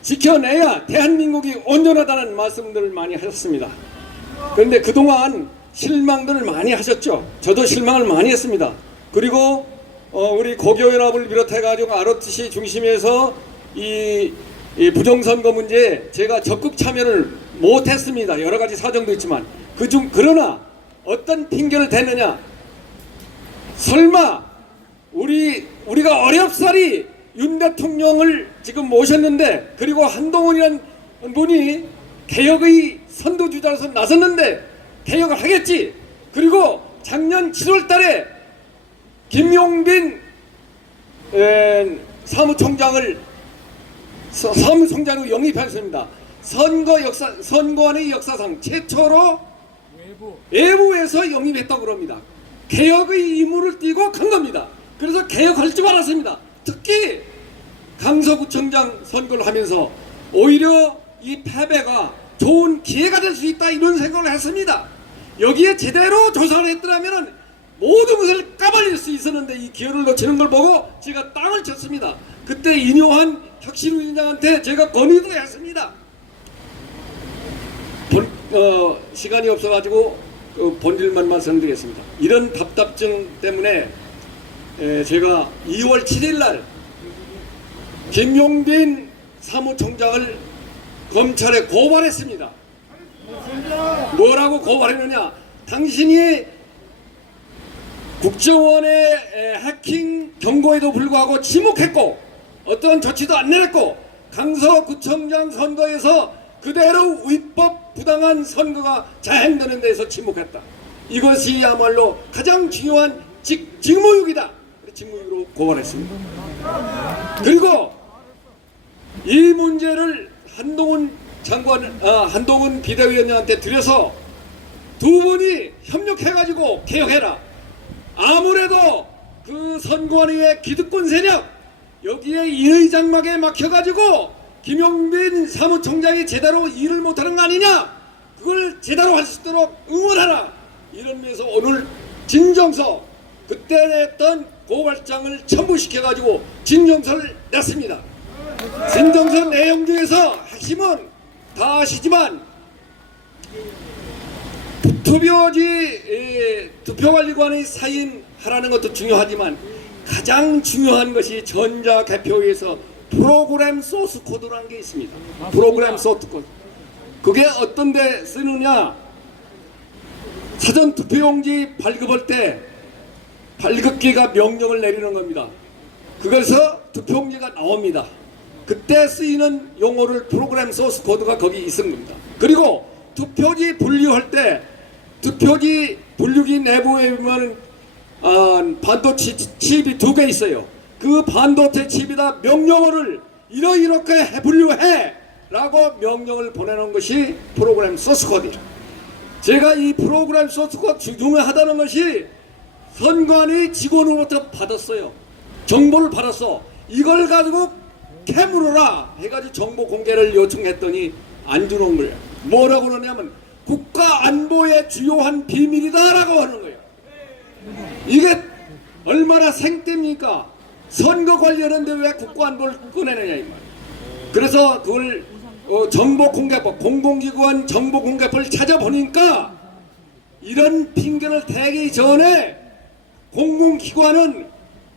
지켜내야 대한민국이 온전하다는 말씀들을 많이 하셨습니다. 그런데 그동안 실망들을 많이 하셨죠. 저도 실망을 많이 했습니다. 그리고 우리 고교연합을 비롯해가지고 ROTC 중심에서 이 부정선거 문제에 제가 적극 참여를 못했습니다. 여러 가지 사정도 있지만 그러나 어떤 핑계를 대느냐? 설마 우리가 어렵사리 윤 대통령을 지금 모셨는데, 그리고 한동훈이라는 분이 개혁의 선두주자로서 나섰는데 개혁을 하겠지. 그리고 작년 7월 달에 김용빈 사무총장으로 영입했습니다. 선거안의 역사상 최초로 외부에서 영입했다고 그럽니다. 개혁의 임무를 띠고 간 겁니다. 그래서 개혁할 줄 알았습니다. 특히 강서구청장 선거를 하면서 오히려 이 패배가 좋은 기회가 될 수 있다 이런 생각을 했습니다. 여기에 제대로 조사를 했더라면 모든 것을 까발릴 수 있었는데 이 기회를 놓치는 걸 보고 제가 땅을 쳤습니다. 그때 인요한 혁신위원장한테 제가 건의도 했습니다. 시간이 없어가지고 본질만 말씀드리겠습니다. 이런 답답증 때문에 제가 2월 7일 날 김용빈 사무총장을 검찰에 고발했습니다. 뭐라고 고발했느냐? 당신이 국정원의 해킹 경고에도 불구하고 침묵했고 어떠한 조치도 안 내렸고 강서구청장 선거에서 그대로 위법 부당한 선거가 자행되는 데서 침묵했다. 이것이야말로 가장 중요한 직무유기다. 직무유기로 고발했습니다. 그리고 이 문제를 한동훈 비대위원장한테 드려서 두 분이 협력해가지고 개혁해라. 아무래도 그 선관위의 기득권 세력 여기에 인의 장막에 막혀가지고 김용민 사무총장이 제대로 일을 못하는 거 아니냐? 그걸 제대로 할 수 있도록 응원하라. 이런 면에서 오늘 진정서 그때 냈던 고발장을 첨부시켜가지고 진정서를 냈습니다. 진정서 내용 중에서 핵심은 다 아시지만 투표관리관의 사인하라는 것도 중요하지만 가장 중요한 것이 전자개표에서 프로그램 소스 코드라는 게 있습니다. 프로그램 소스 코드. 그게 어떤 데 쓰느냐? 사전 투표용지 발급할 때 발급기가 명령을 내리는 겁니다. 그래서 투표용지가 나옵니다. 그때 쓰이는 용어를 프로그램 소스 코드가 거기 있는 겁니다. 그리고 투표지 분류할 때 투표지 분류기 내부에 보면 반도체 칩이 2개 있어요. 그 반도체 칩에다 명령어를 이렇게 분류해 라고 명령을 보내는 것이 프로그램 소스 코드입니다. 제가 이 프로그램 소스 코드 중요하다는 것이 선관위 직원으로부터 받았어요. 정보를 받았어. 이걸 가지고 캐물어라 해가지고 정보 공개를 요청했더니 안 주는 거예요. 뭐라고 그러냐면 국가 안보의 주요한 비밀이다 라고 하는 거예요. 이게 얼마나 생떼입니까? 선거 관련한데 왜 국가 안보를 꺼내느냐 이 말이에요. 그래서 그걸 정보공개법, 공공기관 정보공개법을 찾아보니까 이런 핑계를 대기 전에 공공기관은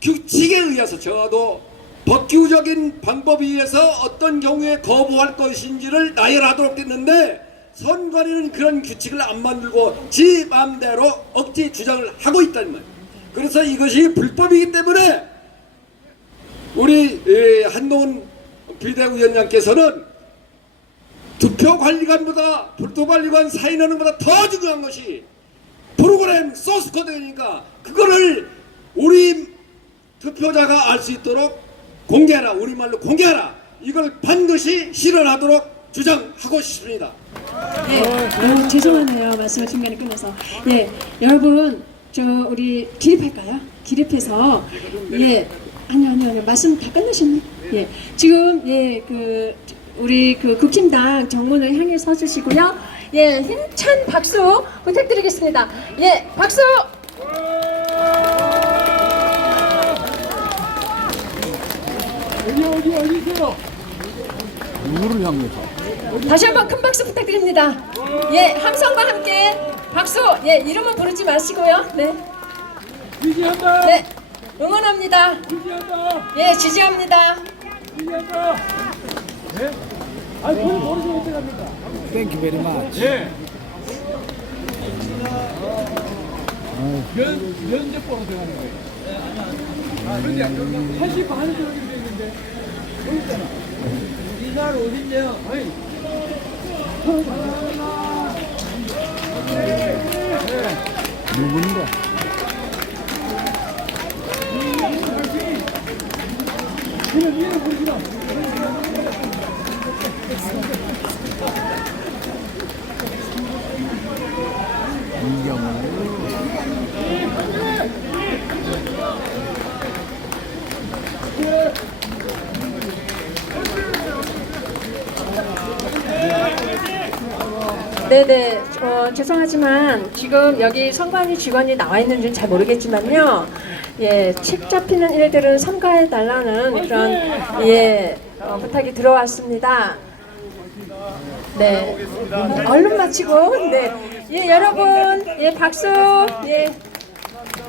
규칙에 의해서 적어도 법규적인 방법에 의해서 어떤 경우에 거부할 것인지를 나열하도록 했는데 선관위는 그런 규칙을 안 만들고 지 마음대로 억지 주장을 하고 있다는 말이에요. 그래서 이것이 불법이기 때문에 우리 한동훈 비대위원장께서는 투표관리관보다 투표관리관 사인하는 것보다 더 중요한 것이 프로그램 소스 코드니까 그거를 우리 투표자가 알 수 있도록 공개하라. 우리말로 공개하라. 이걸 반드시 실현하도록 주장하고 싶습니다. 네, 죄송하네요. 말씀을 중간에 끊어서. 예, 여러분, 우리 기립할까요? 기립해서 아니요. 말씀 다 끝나셨네. 예, 지금 우리 국힘당 정문을 향해 서주시고요. 예, 힘찬 박수 부탁드리겠습니다. 예, 박수. 어디세요? 누구를 향해서? 다시 한번 큰 박수 부탁드립니다. 예, 함성과 함께 박수. 예, 이름은 부르지 마시고요. 네. 지지한다. 네, 응원합니다. 지지한다. 예, 지지합니다. 지지한다. 네? 아니, 그걸 모르시면 어떡합니까? Thank you very much. 예. 면제법으로 들어가는 거예요. 그런데 80 반을 들어가게 돼 있는데 여기 있잖아. 이 사람 어딨냐? 아니. 누군가? 네네, 죄송하지만 지금 여기 선관위 직원이 나와 있는지는 잘 모르겠지만요. 예, 책 잡히는 일들은 삼가해 달라는 그런 부탁이 들어왔습니다. 네, 얼른 마치고 예, 여러분, 예, 박수, 예,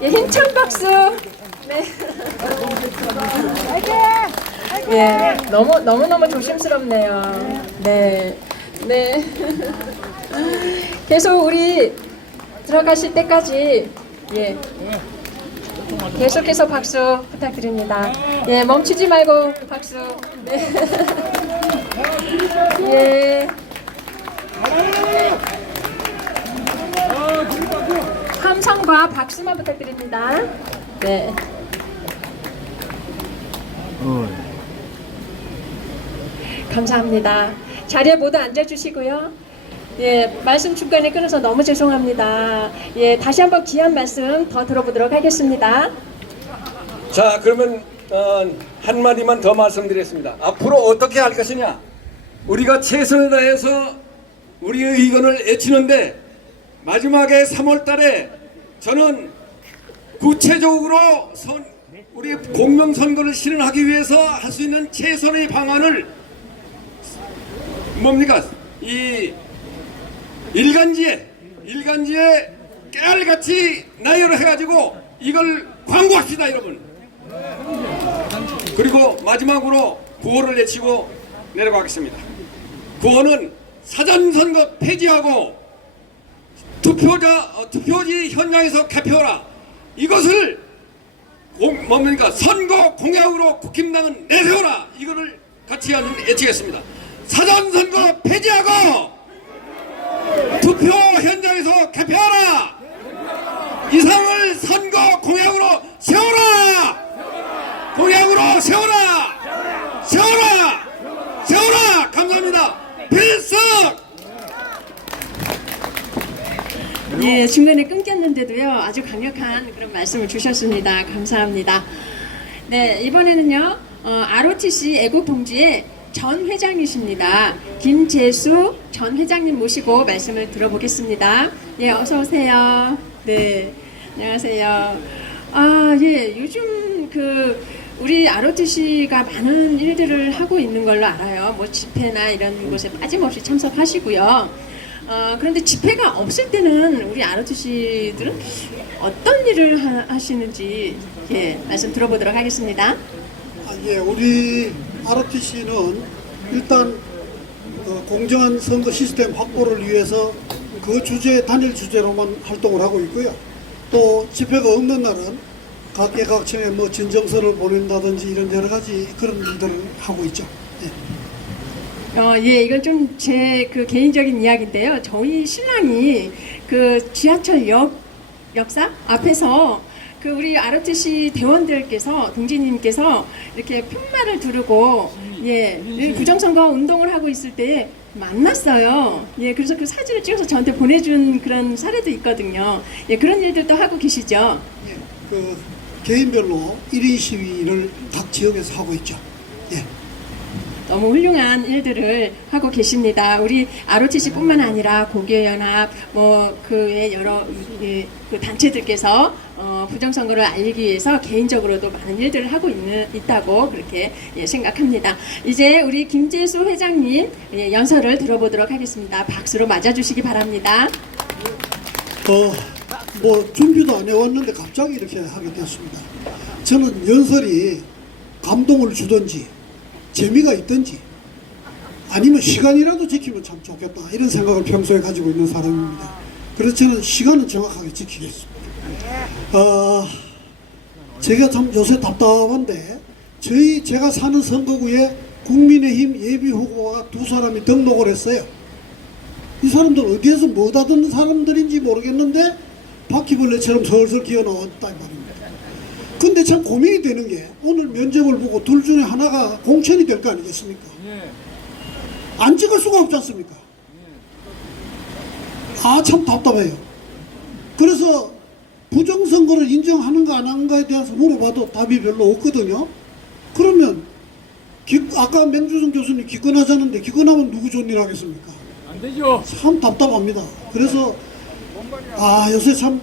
힘찬 박수. 네. 예, 너무 조심스럽네요. 네. 계속 우리 들어가실 때까지 계속해서 박수 부탁드립니다. 예, 멈추지 말고 박수. 네. 예. 함성과 박수만 부탁드립니다. 네. 감사합니다. 자리에 모두 앉아주시고요. 예, 말씀 중간에 끊어서 너무 죄송합니다. 예, 다시 한번 귀한 말씀 더 들어보도록 하겠습니다. 자, 그러면 한마디만 더 말씀드리겠습니다. 앞으로 어떻게 할 것이냐? 우리가 최선을 다해서 우리의 의견을 외치는데 마지막에 3월 달에 저는 구체적으로 우리 공명선거를 실현하기 위해서 할 수 있는 최선의 방안을 뭡니까? 이 일간지에 깨알같이 나열을 해가지고 이걸 광고합시다, 여러분. 그리고 마지막으로 구호를 외치고 내려가겠습니다. 구호는 사전선거 폐지하고 투표지 현장에서 개표하라. 이것을 뭡니까? 선거 공약으로 국힘당은 내세워라. 이거를 같이 외치겠습니다. 사전선거 폐지하고 투표 현장에서 개표하라. 이상을 선거 공약으로 세워라. 공약으로 세워라. 세워라. 감사합니다. 필승. 예, 중간에 끊겼는데도요, 아주 강력한 그런 말씀을 주셨습니다. 감사합니다. 네, 이번에는요, ROTC 애국동지의 전 회장이십니다. 김재수 전 회장님 모시고 말씀을 들어보겠습니다. 예, 어서 오세요. 네, 안녕하세요. 예, 요즘 우리 ROTC가 많은 일들을 하고 있는 걸로 알아요. 뭐 집회나 이런 곳에 빠짐없이 참석하시고요. 그런데 집회가 없을 때는 우리 ROTC들은 어떤 일을 하시는지 예, 말씀 들어보도록 하겠습니다. 예, 우리 ROTC는 일단 공정한 선거 시스템 확보를 위해서 그 주제 단일 주제로만 활동을 하고 있고요. 또 집회가 없는 날은 각계각층에 뭐 진정서를 보낸다든지 이런 여러 가지 그런 일들을 하고 있죠. 예. 예, 이건 좀 제 개인적인 이야기인데요. 저희 신랑이 지하철 역사 앞에서 우리 ROTC 대원들께서 동지님께서 이렇게 푯말을 두르고 예, 부정선거 운동을 하고 있을 때 만났어요. 예, 그래서 그 사진을 찍어서 저한테 보내준 그런 사례도 있거든요. 예, 그런 일들도 하고 계시죠. 예, 개인별로 1인 시위를 각 지역에서 하고 있죠. 예. 너무 훌륭한 일들을 하고 계십니다. 우리 ROTC뿐만 아니라 고교연합 그의 여러 단체들께서 부정선거를 알리기 위해서 개인적으로도 많은 일들을 하고 있다고 그렇게 생각합니다. 이제 우리 김재수 회장님 연설을 들어보도록 하겠습니다. 박수로 맞아주시기 바랍니다. 준비도 안 해왔는데 갑자기 이렇게 하게 됐습니다. 저는 연설이 감동을 주든지 재미가 있든지 아니면 시간이라도 지키면 참 좋겠다 이런 생각을 평소에 가지고 있는 사람입니다. 그래서 저는 시간은 정확하게 지키겠습니다. 제가 참 요새 답답한데 제가 사는 선거구에 국민의힘 예비 후보가 2사람이 등록을 했어요. 이 사람들 어디에서 뭐 하던 사람들인지 모르겠는데 바퀴벌레처럼 설설 기어 나왔다 이 말입니다. 근데 참 고민이 되는 게 오늘 면접을 보고 둘 중에 하나가 공천이 될 거 아니겠습니까? 안 찍을 수가 없지 않습니까? 참 답답해요. 그래서 부정선거를 인정하는가 안 하는가에 대해서 물어봐도 답이 별로 없거든요. 그러면 아까 맹주성 교수님 기권하자는데 기권하면 누구 좋은 일 하겠습니까? 안 되죠. 참 답답합니다. 그래서 요새 참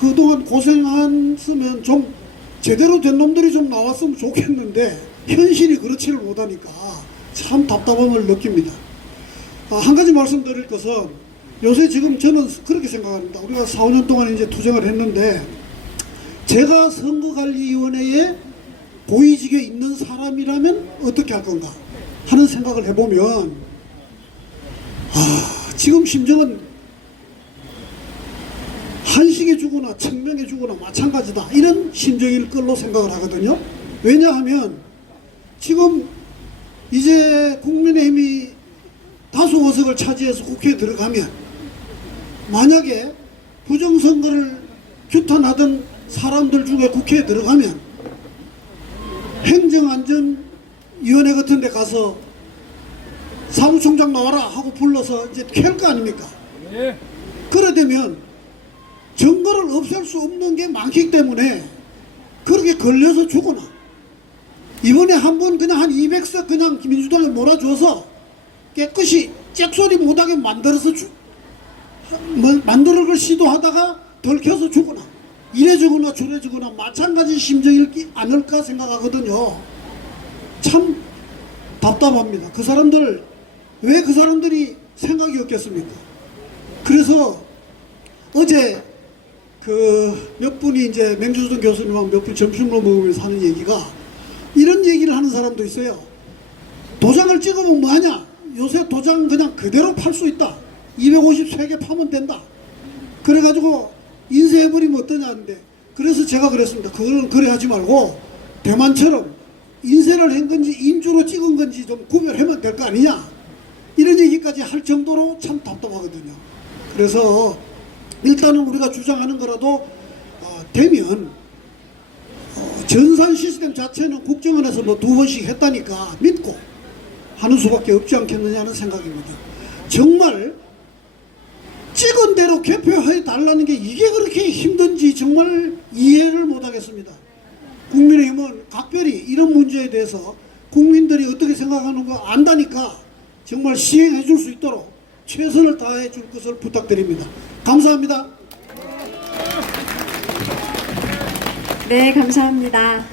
그동안 고생했으면 좀 제대로 된 놈들이 좀 나왔으면 좋겠는데 현실이 그렇지를 못하니까 참 답답함을 느낍니다. 한 가지 말씀드릴 것은 요새 지금 저는 그렇게 생각합니다. 우리가 4, 5년 동안 이제 투쟁을 했는데 제가 선거관리위원회에 고위직에 있는 사람이라면 어떻게 할 건가 하는 생각을 해보면 지금 심정은 한식에 주거나 청명에 주거나 마찬가지다 이런 심정일 걸로 생각을 하거든요. 왜냐하면 지금 이제 국민의힘이 다수 의석을 차지해서 국회에 들어가면 만약에 부정선거를 규탄하던 사람들 중에 국회에 들어가면 행정안전위원회 같은 데 가서 사무총장 나와라 하고 불러서 이제 캘 거 아닙니까? 그래 되면 증거를 없앨 수 없는 게 많기 때문에 그렇게 걸려서 죽거나 이번에 한 번 그냥 한 200석 그냥 민주당에 몰아줘서 깨끗이 잭소리 못하게 만들어서 만들어 걸 시도하다가 덜켜서 죽거나 이래 죽거나 저래 죽거나 마찬가지 심정이지 않을까 생각하거든요. 참 답답합니다. 그 사람들 왜 그 사람들이 생각이 없겠습니까? 그래서 어제 그 몇 분이 이제 맹주선 교수님하고 몇 분 점심을 먹으면서 하는 얘기가 이런 얘기를 하는 사람도 있어요. 도장을 찍으면 뭐하냐? 요새 도장 그냥 그대로 팔 수 있다. 253개 파면 된다. 그래가지고 인쇄해버리면 어떠냐는데, 그래서 제가 그랬습니다. 그거는 그래 하지 말고 대만처럼 인쇄를 한 건지 인주로 찍은 건지 좀 구별하면 될 거 아니냐, 이런 얘기까지 할 정도로 참 답답하거든요. 그래서 일단은 우리가 주장하는 거라도 되면 전산 시스템 자체는 국정원에서 뭐 2번씩 했다니까 믿고 하는 수밖에 없지 않겠느냐는 생각입니다. 정말 찍은 대로 개표해 달라는 게 이게 그렇게 힘든지 정말 이해를 못하겠습니다. 국민의힘은 각별히 이런 문제에 대해서 국민들이 어떻게 생각하는 거 안다니까 정말 시행해 줄 수 있도록 최선을 다해 줄 것을 부탁드립니다. 감사합니다. 네, 감사합니다.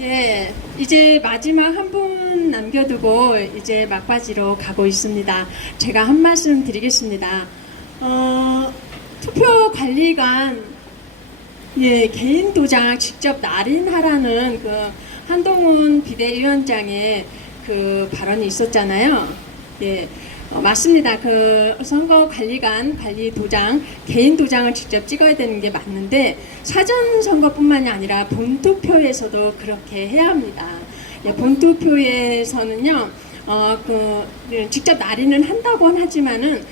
예, 이제 마지막 한 분 남겨두고 이제 막바지로 가고 있습니다. 제가 한 말씀 드리겠습니다. 투표관리관 개인 도장 직접 날인하라는 그 한동훈 비대위원장의 그 발언이 있었잖아요. 예. 맞습니다. 그 선거관리관 관리 도장, 개인 도장을 직접 찍어야 되는 게 맞는데 사전 선거뿐만이 아니라 본투표에서도 그렇게 해야 합니다. 예, 본투표에서는요, 직접 날인은 한다고는 하지만은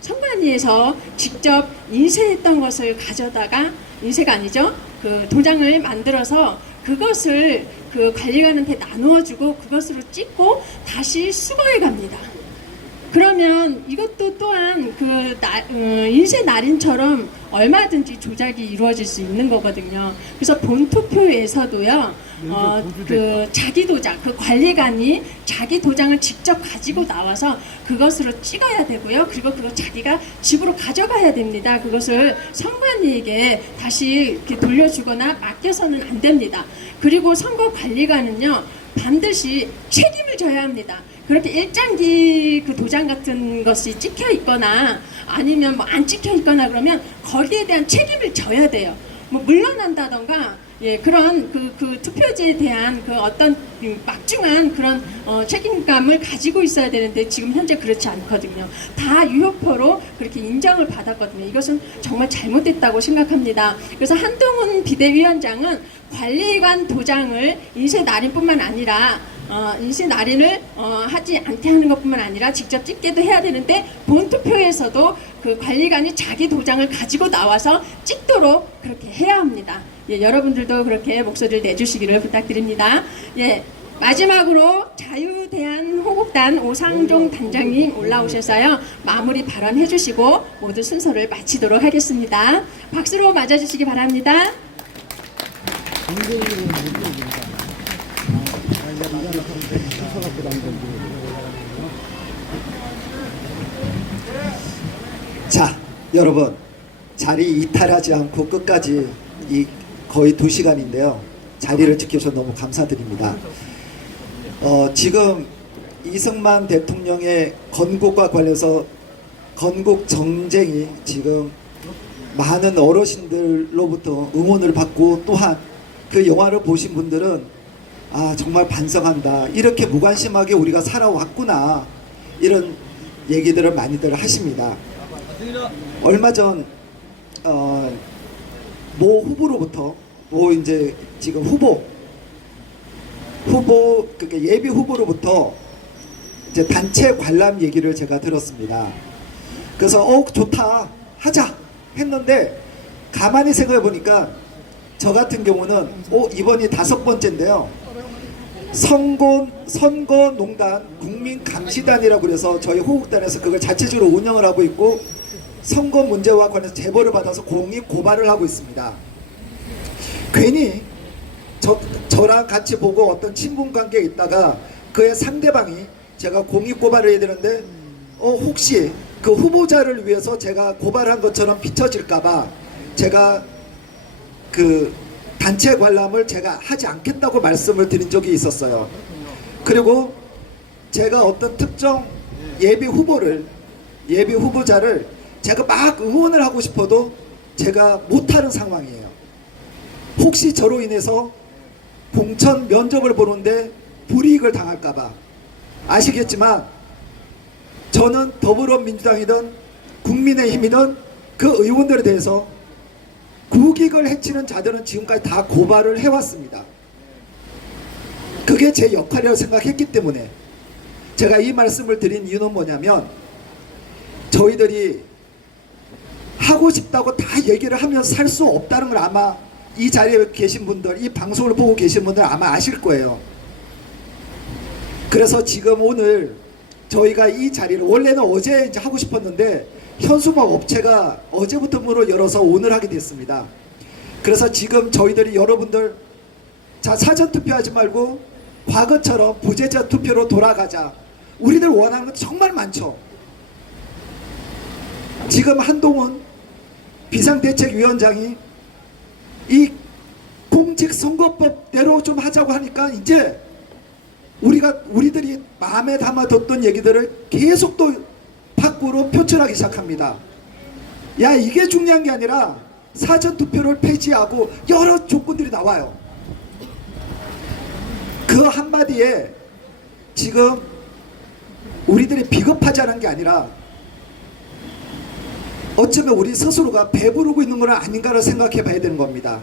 선관위에서 직접 인쇄했던 것을 가져다가, 인쇄가 아니죠, 그 도장을 만들어서 그것을 그 관리관한테 나누어주고 그것으로 찍고 다시 수거해 갑니다. 그러면 이것도 또한 인쇄 날인처럼 얼마든지 조작이 이루어질 수 있는 거거든요. 그래서 본투표에서도요, 그 자기 도장, 그 관리관이 자기 도장을 직접 가지고 나와서 그것으로 찍어야 되고요. 그리고 그거 자기가 집으로 가져가야 됩니다. 그것을 선관위에게 다시 이렇게 돌려주거나 맡겨서는 안 됩니다. 그리고 선거관리관은요, 반드시 책임을 져야 합니다. 그렇게 일장기 그 도장 같은 것이 찍혀 있거나 아니면 뭐 안 찍혀 있거나 그러면 거기에 대한 책임을 져야 돼요. 뭐 물러난다던가, 예, 그런 그 투표지에 대한 그 어떤 막중한 그런 책임감을 가지고 있어야 되는데 지금 현재 그렇지 않거든요. 다 유효표로 그렇게 인정을 받았거든요. 이것은 정말 잘못됐다고 생각합니다. 그래서 한동훈 비대위원장은 관리관 도장을 인쇄 날인뿐만 아니라 인쇄 날인을 하지 않게 하는 것뿐만 아니라 직접 찍게도 해야 되는데 본투표에서도 그 관리관이 자기 도장을 가지고 나와서 찍도록 그렇게 해야 합니다. 예, 여러분들도 그렇게 목소리를 내주시기를 부탁드립니다. 예, 마지막으로 자유대한호국단 오상종 단장님 올라오셔서요, 마무리 발언해 주시고 모두 순서를 마치도록 하겠습니다. 박수로 맞아주시기 바랍니다. 자, 여러분, 자리 이탈하지 않고 끝까지 거의 2시간인데요. 자리를 지켜주셔서 너무 감사드립니다. 지금 이승만 대통령의 건국과 관련해서 건국 정쟁이 지금 많은 어르신들로부터 응원을 받고, 또한 그 영화를 보신 분들은 정말 반성한다, 이렇게 무관심하게 우리가 살아왔구나, 이런 얘기들을 많이들 하십니다. 얼마 전 모 후보로부터, 이제 지금 그러니까 예비 후보로부터 이제 단체 관람 얘기를 제가 들었습니다. 그래서 좋다, 하자 했는데 가만히 생각해 보니까 저 같은 경우는 이번이 5번째인데요. 선거농단 국민감시단이라고 그래서 저희 호국단에서 그걸 자체적으로 운영을 하고 있고, 선거 문제와 관해서 제보를 받아서 공익 고발을 하고 있습니다. 괜히 저랑 같이 보고 어떤 친분 관계에 있다가 그의 상대방이 제가 공익 고발을 해야 되는데 혹시 그 후보자를 위해서 제가 고발한 것처럼 비춰질까봐 제가 그 단체 관람을 제가 하지 않겠다고 말씀을 드린 적이 있었어요. 그리고 제가 어떤 특정 예비 후보자를 제가 막 응원을 하고 싶어도 제가 못하는 상황이에요. 혹시 저로 인해서 공천 면접을 보는데 불이익을 당할까봐. 아시겠지만 저는 더불어민주당이든 국민의힘이든 그 의원들에 대해서 국익을 해치는 자들은 지금까지 다 고발을 해왔습니다. 그게 제 역할이라고 생각했기 때문에 제가 이 말씀을 드린 이유는 뭐냐면, 저희들이 하고 싶다고 다 얘기를 하면 살 수 없다는 걸 아마 이 자리에 계신 분들, 이 방송을 보고 계신 분들 아마 아실 거예요. 그래서 지금 오늘 저희가 이 자리를 원래는 어제 이제 하고 싶었는데 현수막 업체가 어제부터 문을 열어서 오늘 하게 됐습니다. 그래서 지금 저희들이 여러분들 사전 투표하지 말고 과거처럼 부재자 투표로 돌아가자. 우리들 원하는 건 정말 많죠. 지금 한동훈 비상대책위원장이 이 공직선거법대로 좀 하자고 하니까 이제 우리들이 마음에 담아뒀던 얘기들을 계속 또 밖으로 표출하기 시작합니다. 야, 이게 중요한 게 아니라 사전투표를 폐지하고 여러 조건들이 나와요. 그 한마디에 지금 우리들이 비겁하자는 게 아니라 어쩌면 우리 스스로가 배부르고 있는 건 아닌가를 생각해 봐야 되는 겁니다.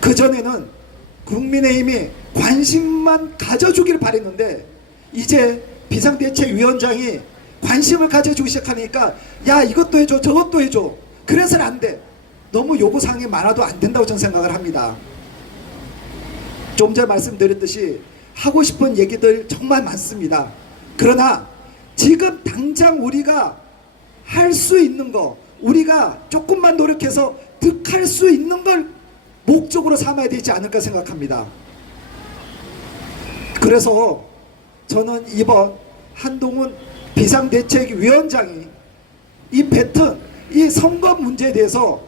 그전에는 국민의힘이 관심만 가져주기를 바랬는데 이제 비상대책위원장이 관심을 가져주기 시작하니까 야, 이것도 해줘 저것도 해줘, 그래서는 안 돼. 너무 요구사항이 많아도 안 된다고 저는 생각을 합니다. 좀 전에 말씀드렸듯이 하고 싶은 얘기들 정말 많습니다. 그러나 지금 당장 우리가 할 수 있는 거, 우리가 조금만 노력해서 득할 수 있는 걸 목적으로 삼아야 되지 않을까 생각합니다. 그래서 저는 이번 한동훈 비상대책위원장이 이 뱉은 이 선거 문제에 대해서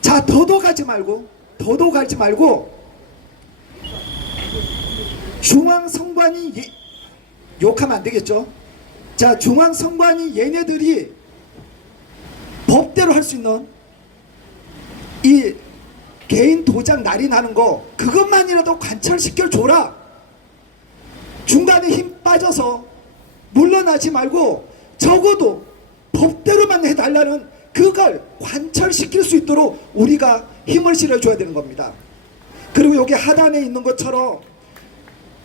자, 더도가지 말고 중앙선관위 욕하면 안 되겠죠. 자, 중앙선관위 얘네들이 법대로 할 수 있는 이 개인 도장 날인하는 거, 그것만이라도 관철시켜 줘라. 중간에 힘 빠져서 물러나지 말고 적어도 법대로만 해달라는 그걸 관철시킬 수 있도록 우리가 힘을 실어줘야 되는 겁니다. 그리고 여기 하단에 있는 것처럼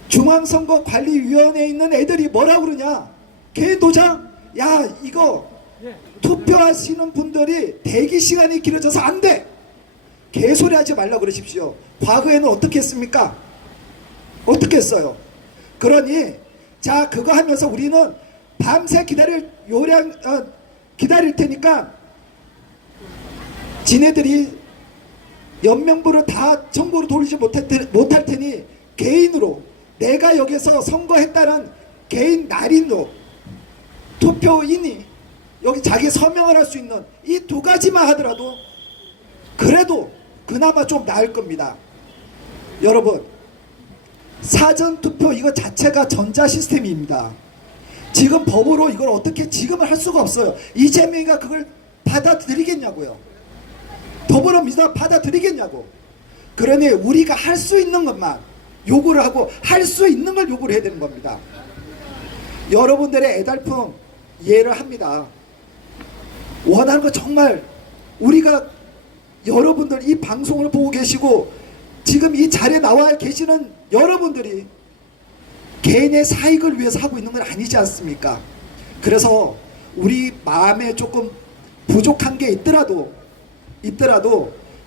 중앙선거관리위원회에 있는 애들이 뭐라 그러냐, 개인 도장, 야, 이거 투표하시는 분들이 대기 시간이 길어져서 안 돼, 개소리 하지 말라 그러십시오. 과거에는 어떻게 했습니까? 어떻게 했어요? 그러니 자, 그거 하면서 우리는 밤새 기다릴 테니까 지네들이 연명부를 다 정보로 돌리지 못할 테니 개인으로, 내가 여기서 선거했다는 개인 날인으로 투표인이 여기 자기 서명을 할 수 있는 이 두 가지만 하더라도 그래도 그나마 좀 나을 겁니다. 여러분, 사전투표 이거 자체가 전자시스템입니다. 지금 법으로 이걸 어떻게 지금은 할 수가 없어요. 이재명이가 그걸 받아들이겠냐고요. 더불어민주당 받아들이겠냐고. 그러니 우리가 할 수 있는 것만 요구를 하고 할 수 있는 걸 요구를 해야 되는 겁니다. 여러분들의 애달픔 이해를 합니다. 원하는 거 정말 우리가, 여러분들 이 방송을 보고 계시고 지금 이 자리에 나와 계시는 여러분들이 개인의 사익을 위해서 하고 있는 건 아니지 않습니까? 그래서 우리 마음에 조금 부족한 게 있더라도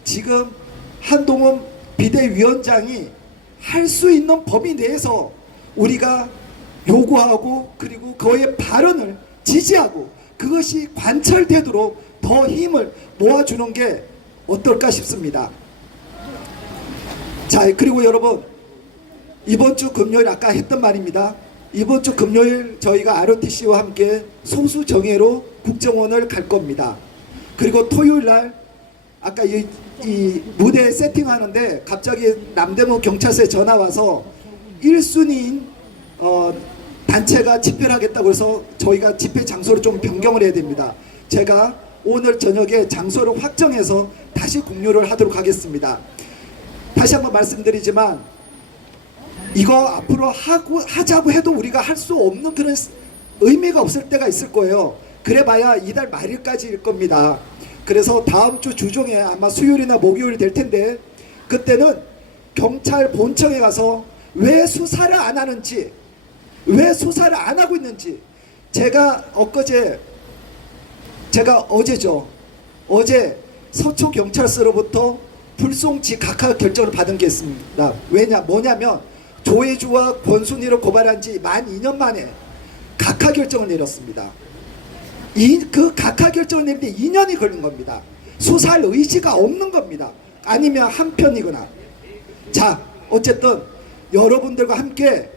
지금 한동훈 비대위원장이 할 수 있는 범위 내에서 우리가 요구하고 그리고 그의 발언을 지지하고 그것이 관철되도록 더 힘을 모아주는 게 어떨까 싶습니다. 자, 그리고 여러분, 이번 주 금요일 아까 했던 말입니다. 이번 주 금요일 저희가 ROTC와 함께 소수 정예로 국정원을 갈 겁니다. 그리고 토요일 날 아까 이 무대 세팅하는데 갑자기 남대문 경찰서에 전화 와서 1순위인 단체가 집회를 하겠다고 해서 저희가 집회 장소를 좀 변경을 해야 됩니다. 제가 오늘 저녁에 장소를 확정해서 다시 공유를 하도록 하겠습니다. 다시 한번 말씀드리지만 이거 앞으로 하자고 해도 우리가 할 수 없는 그런 의미가 없을 때가 있을 거예요. 그래봐야 이달 말일까지일 겁니다. 그래서 다음 주 주중에 아마 수요일이나 목요일이 될 텐데 그때는 경찰 본청에 가서 왜 수사를 안 하는지, 왜 수사를 안 하고 있는지, 어제 서초 경찰서로부터 불송치 각하 결정을 받은 게 있습니다. 뭐냐면 조혜주와 권순이를 고발한 지 만 2년 만에 각하 결정을 내렸습니다. 그 각하 결정을 내는데 2년이 걸린 겁니다. 수사할 의지가 없는 겁니다. 아니면 한편이거나. 자, 어쨌든 여러분들과 함께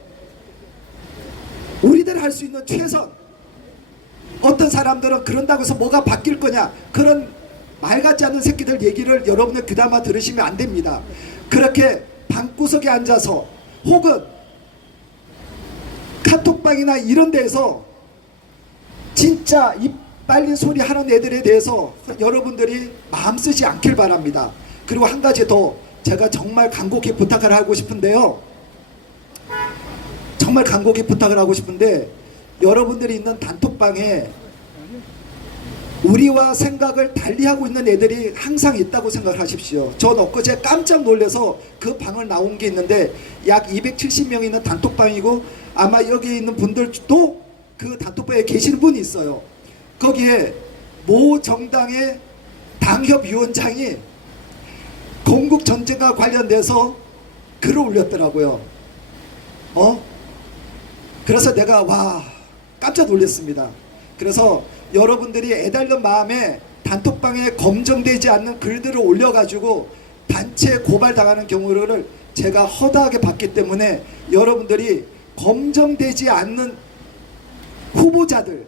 우리들 할 수 있는 최선. 어떤 사람들은 그런다고 해서 뭐가 바뀔 거냐, 그런 말 같지 않은 새끼들 얘기를 여러분들 귀담아 들으시면 안 됩니다. 그렇게 방구석에 앉아서 혹은 카톡방이나 이런 데에서 진짜 입 빨린 소리 하는 애들에 대해서 여러분들이 마음 쓰지 않길 바랍니다. 그리고 한 가지 더 제가 정말 간곡히 부탁을 하고 싶은데요. 정말 간곡히 부탁을 하고 싶은데 여러분들이 있는 단톡방에 우리와 생각을 달리하고 있는 애들이 항상 있다고 생각하십시오. 전 엊그제 깜짝 놀라서 그 방을 나온 게 있는데 약 270명이 있는 단톡방이고 아마 여기 있는 분들도 그 단톡방에 계시는 분이 있어요. 거기에 모 정당의 당협위원장이 건국전쟁과 관련돼서 글을 올렸더라고요. 그래서 내가 깜짝 놀랐습니다. 그래서 여러분들이 애달는 마음에 단톡방에 검증되지 않는 글들을 올려가지고 단체 고발당하는 경우를 제가 허다하게 봤기 때문에 여러분들이 검증되지 않는 후보자들,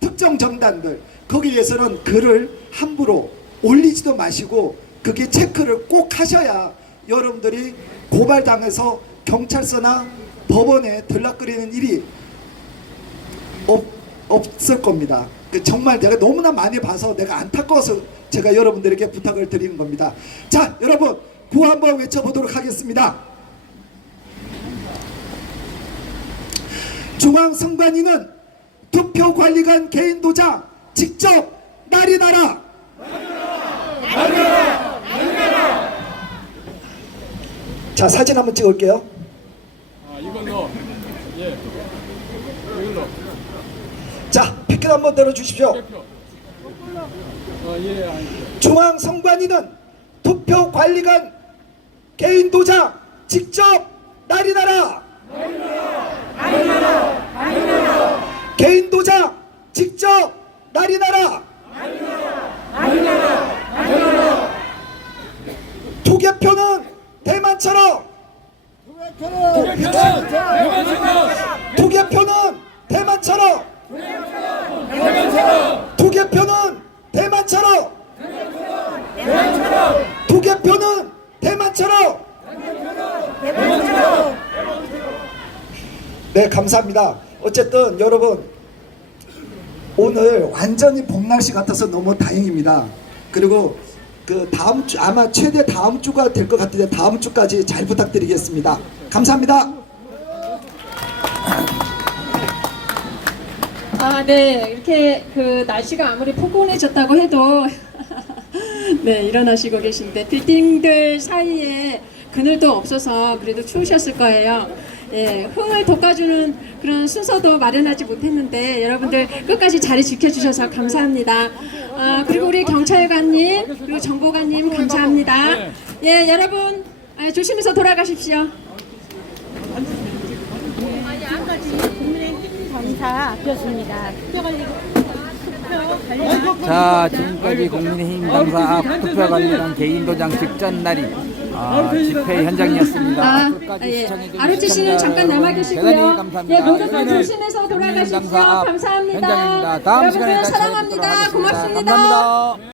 특정 정당들 거기에 대해서는 글을 함부로 올리지도 마시고 그게 체크를 꼭 하셔야 여러분들이 고발당해서 경찰서나 법원에 들락거리는 일이 없을 겁니다. 정말 내가 너무나 많이 봐서 내가 안타까워서 제가 여러분들에게 부탁을 드리는 겁니다. 자, 여러분 구호 한번 외쳐보도록 하겠습니다. 중앙선관위는 투표관리관 개인 도장 직접 날인하라. 자, 사진 한번 찍을게요. 자, 피켓 한번 들어주십시오. 중앙선관위는 투표관리관 개인 도장 직접 날인하라. 개인 도장 직접 날인하라. 투개표는 대만처럼. 투개표는 대만처럼. 투개표는 대만처럼. 투개표는 대만처럼. 네, 감사합니다. 어쨌든 여러분 오늘 완전히 봄날씨 같아서 너무 다행입니다. 그리고 그 다음 주 아마 최대 다음 주가 될 것 같은데 다음 주까지 잘 부탁드리겠습니다. 감사합니다. 네, 이렇게 그 날씨가 아무리 포근해졌다고 해도 네, 일어나시고 계신데 빌딩들 사이에 그늘도 없어서 그래도 추우셨을 거예요. 예, 흥을 돋궈주는 그런 순서도 마련하지 못했는데 여러분들 끝까지 자리 지켜주셔서 감사합니다. 그리고 우리 경찰관님 그리고 정보관님 감사합니다. 예, 여러분 조심해서 돌아가십시오. 검사 교수입니다. 자, 지금까지 국민의힘 당사 앞 투표관리관 개인도장 직전 날인 집회 현장이었습니다. 앞으로까지 예. 시청해주신 아르치 씨는 잠깐 남아 대단히 계시고요. 감사합니다. 예, 모두 다 여기는 조심해서 돌아가십시오. 국민감사 감사합니다. 현장입니다. 다음 시간에 여러분들 다시 사랑합니다. 찾아뵙도록 하겠습니다. 고맙습니다. 감사합니다.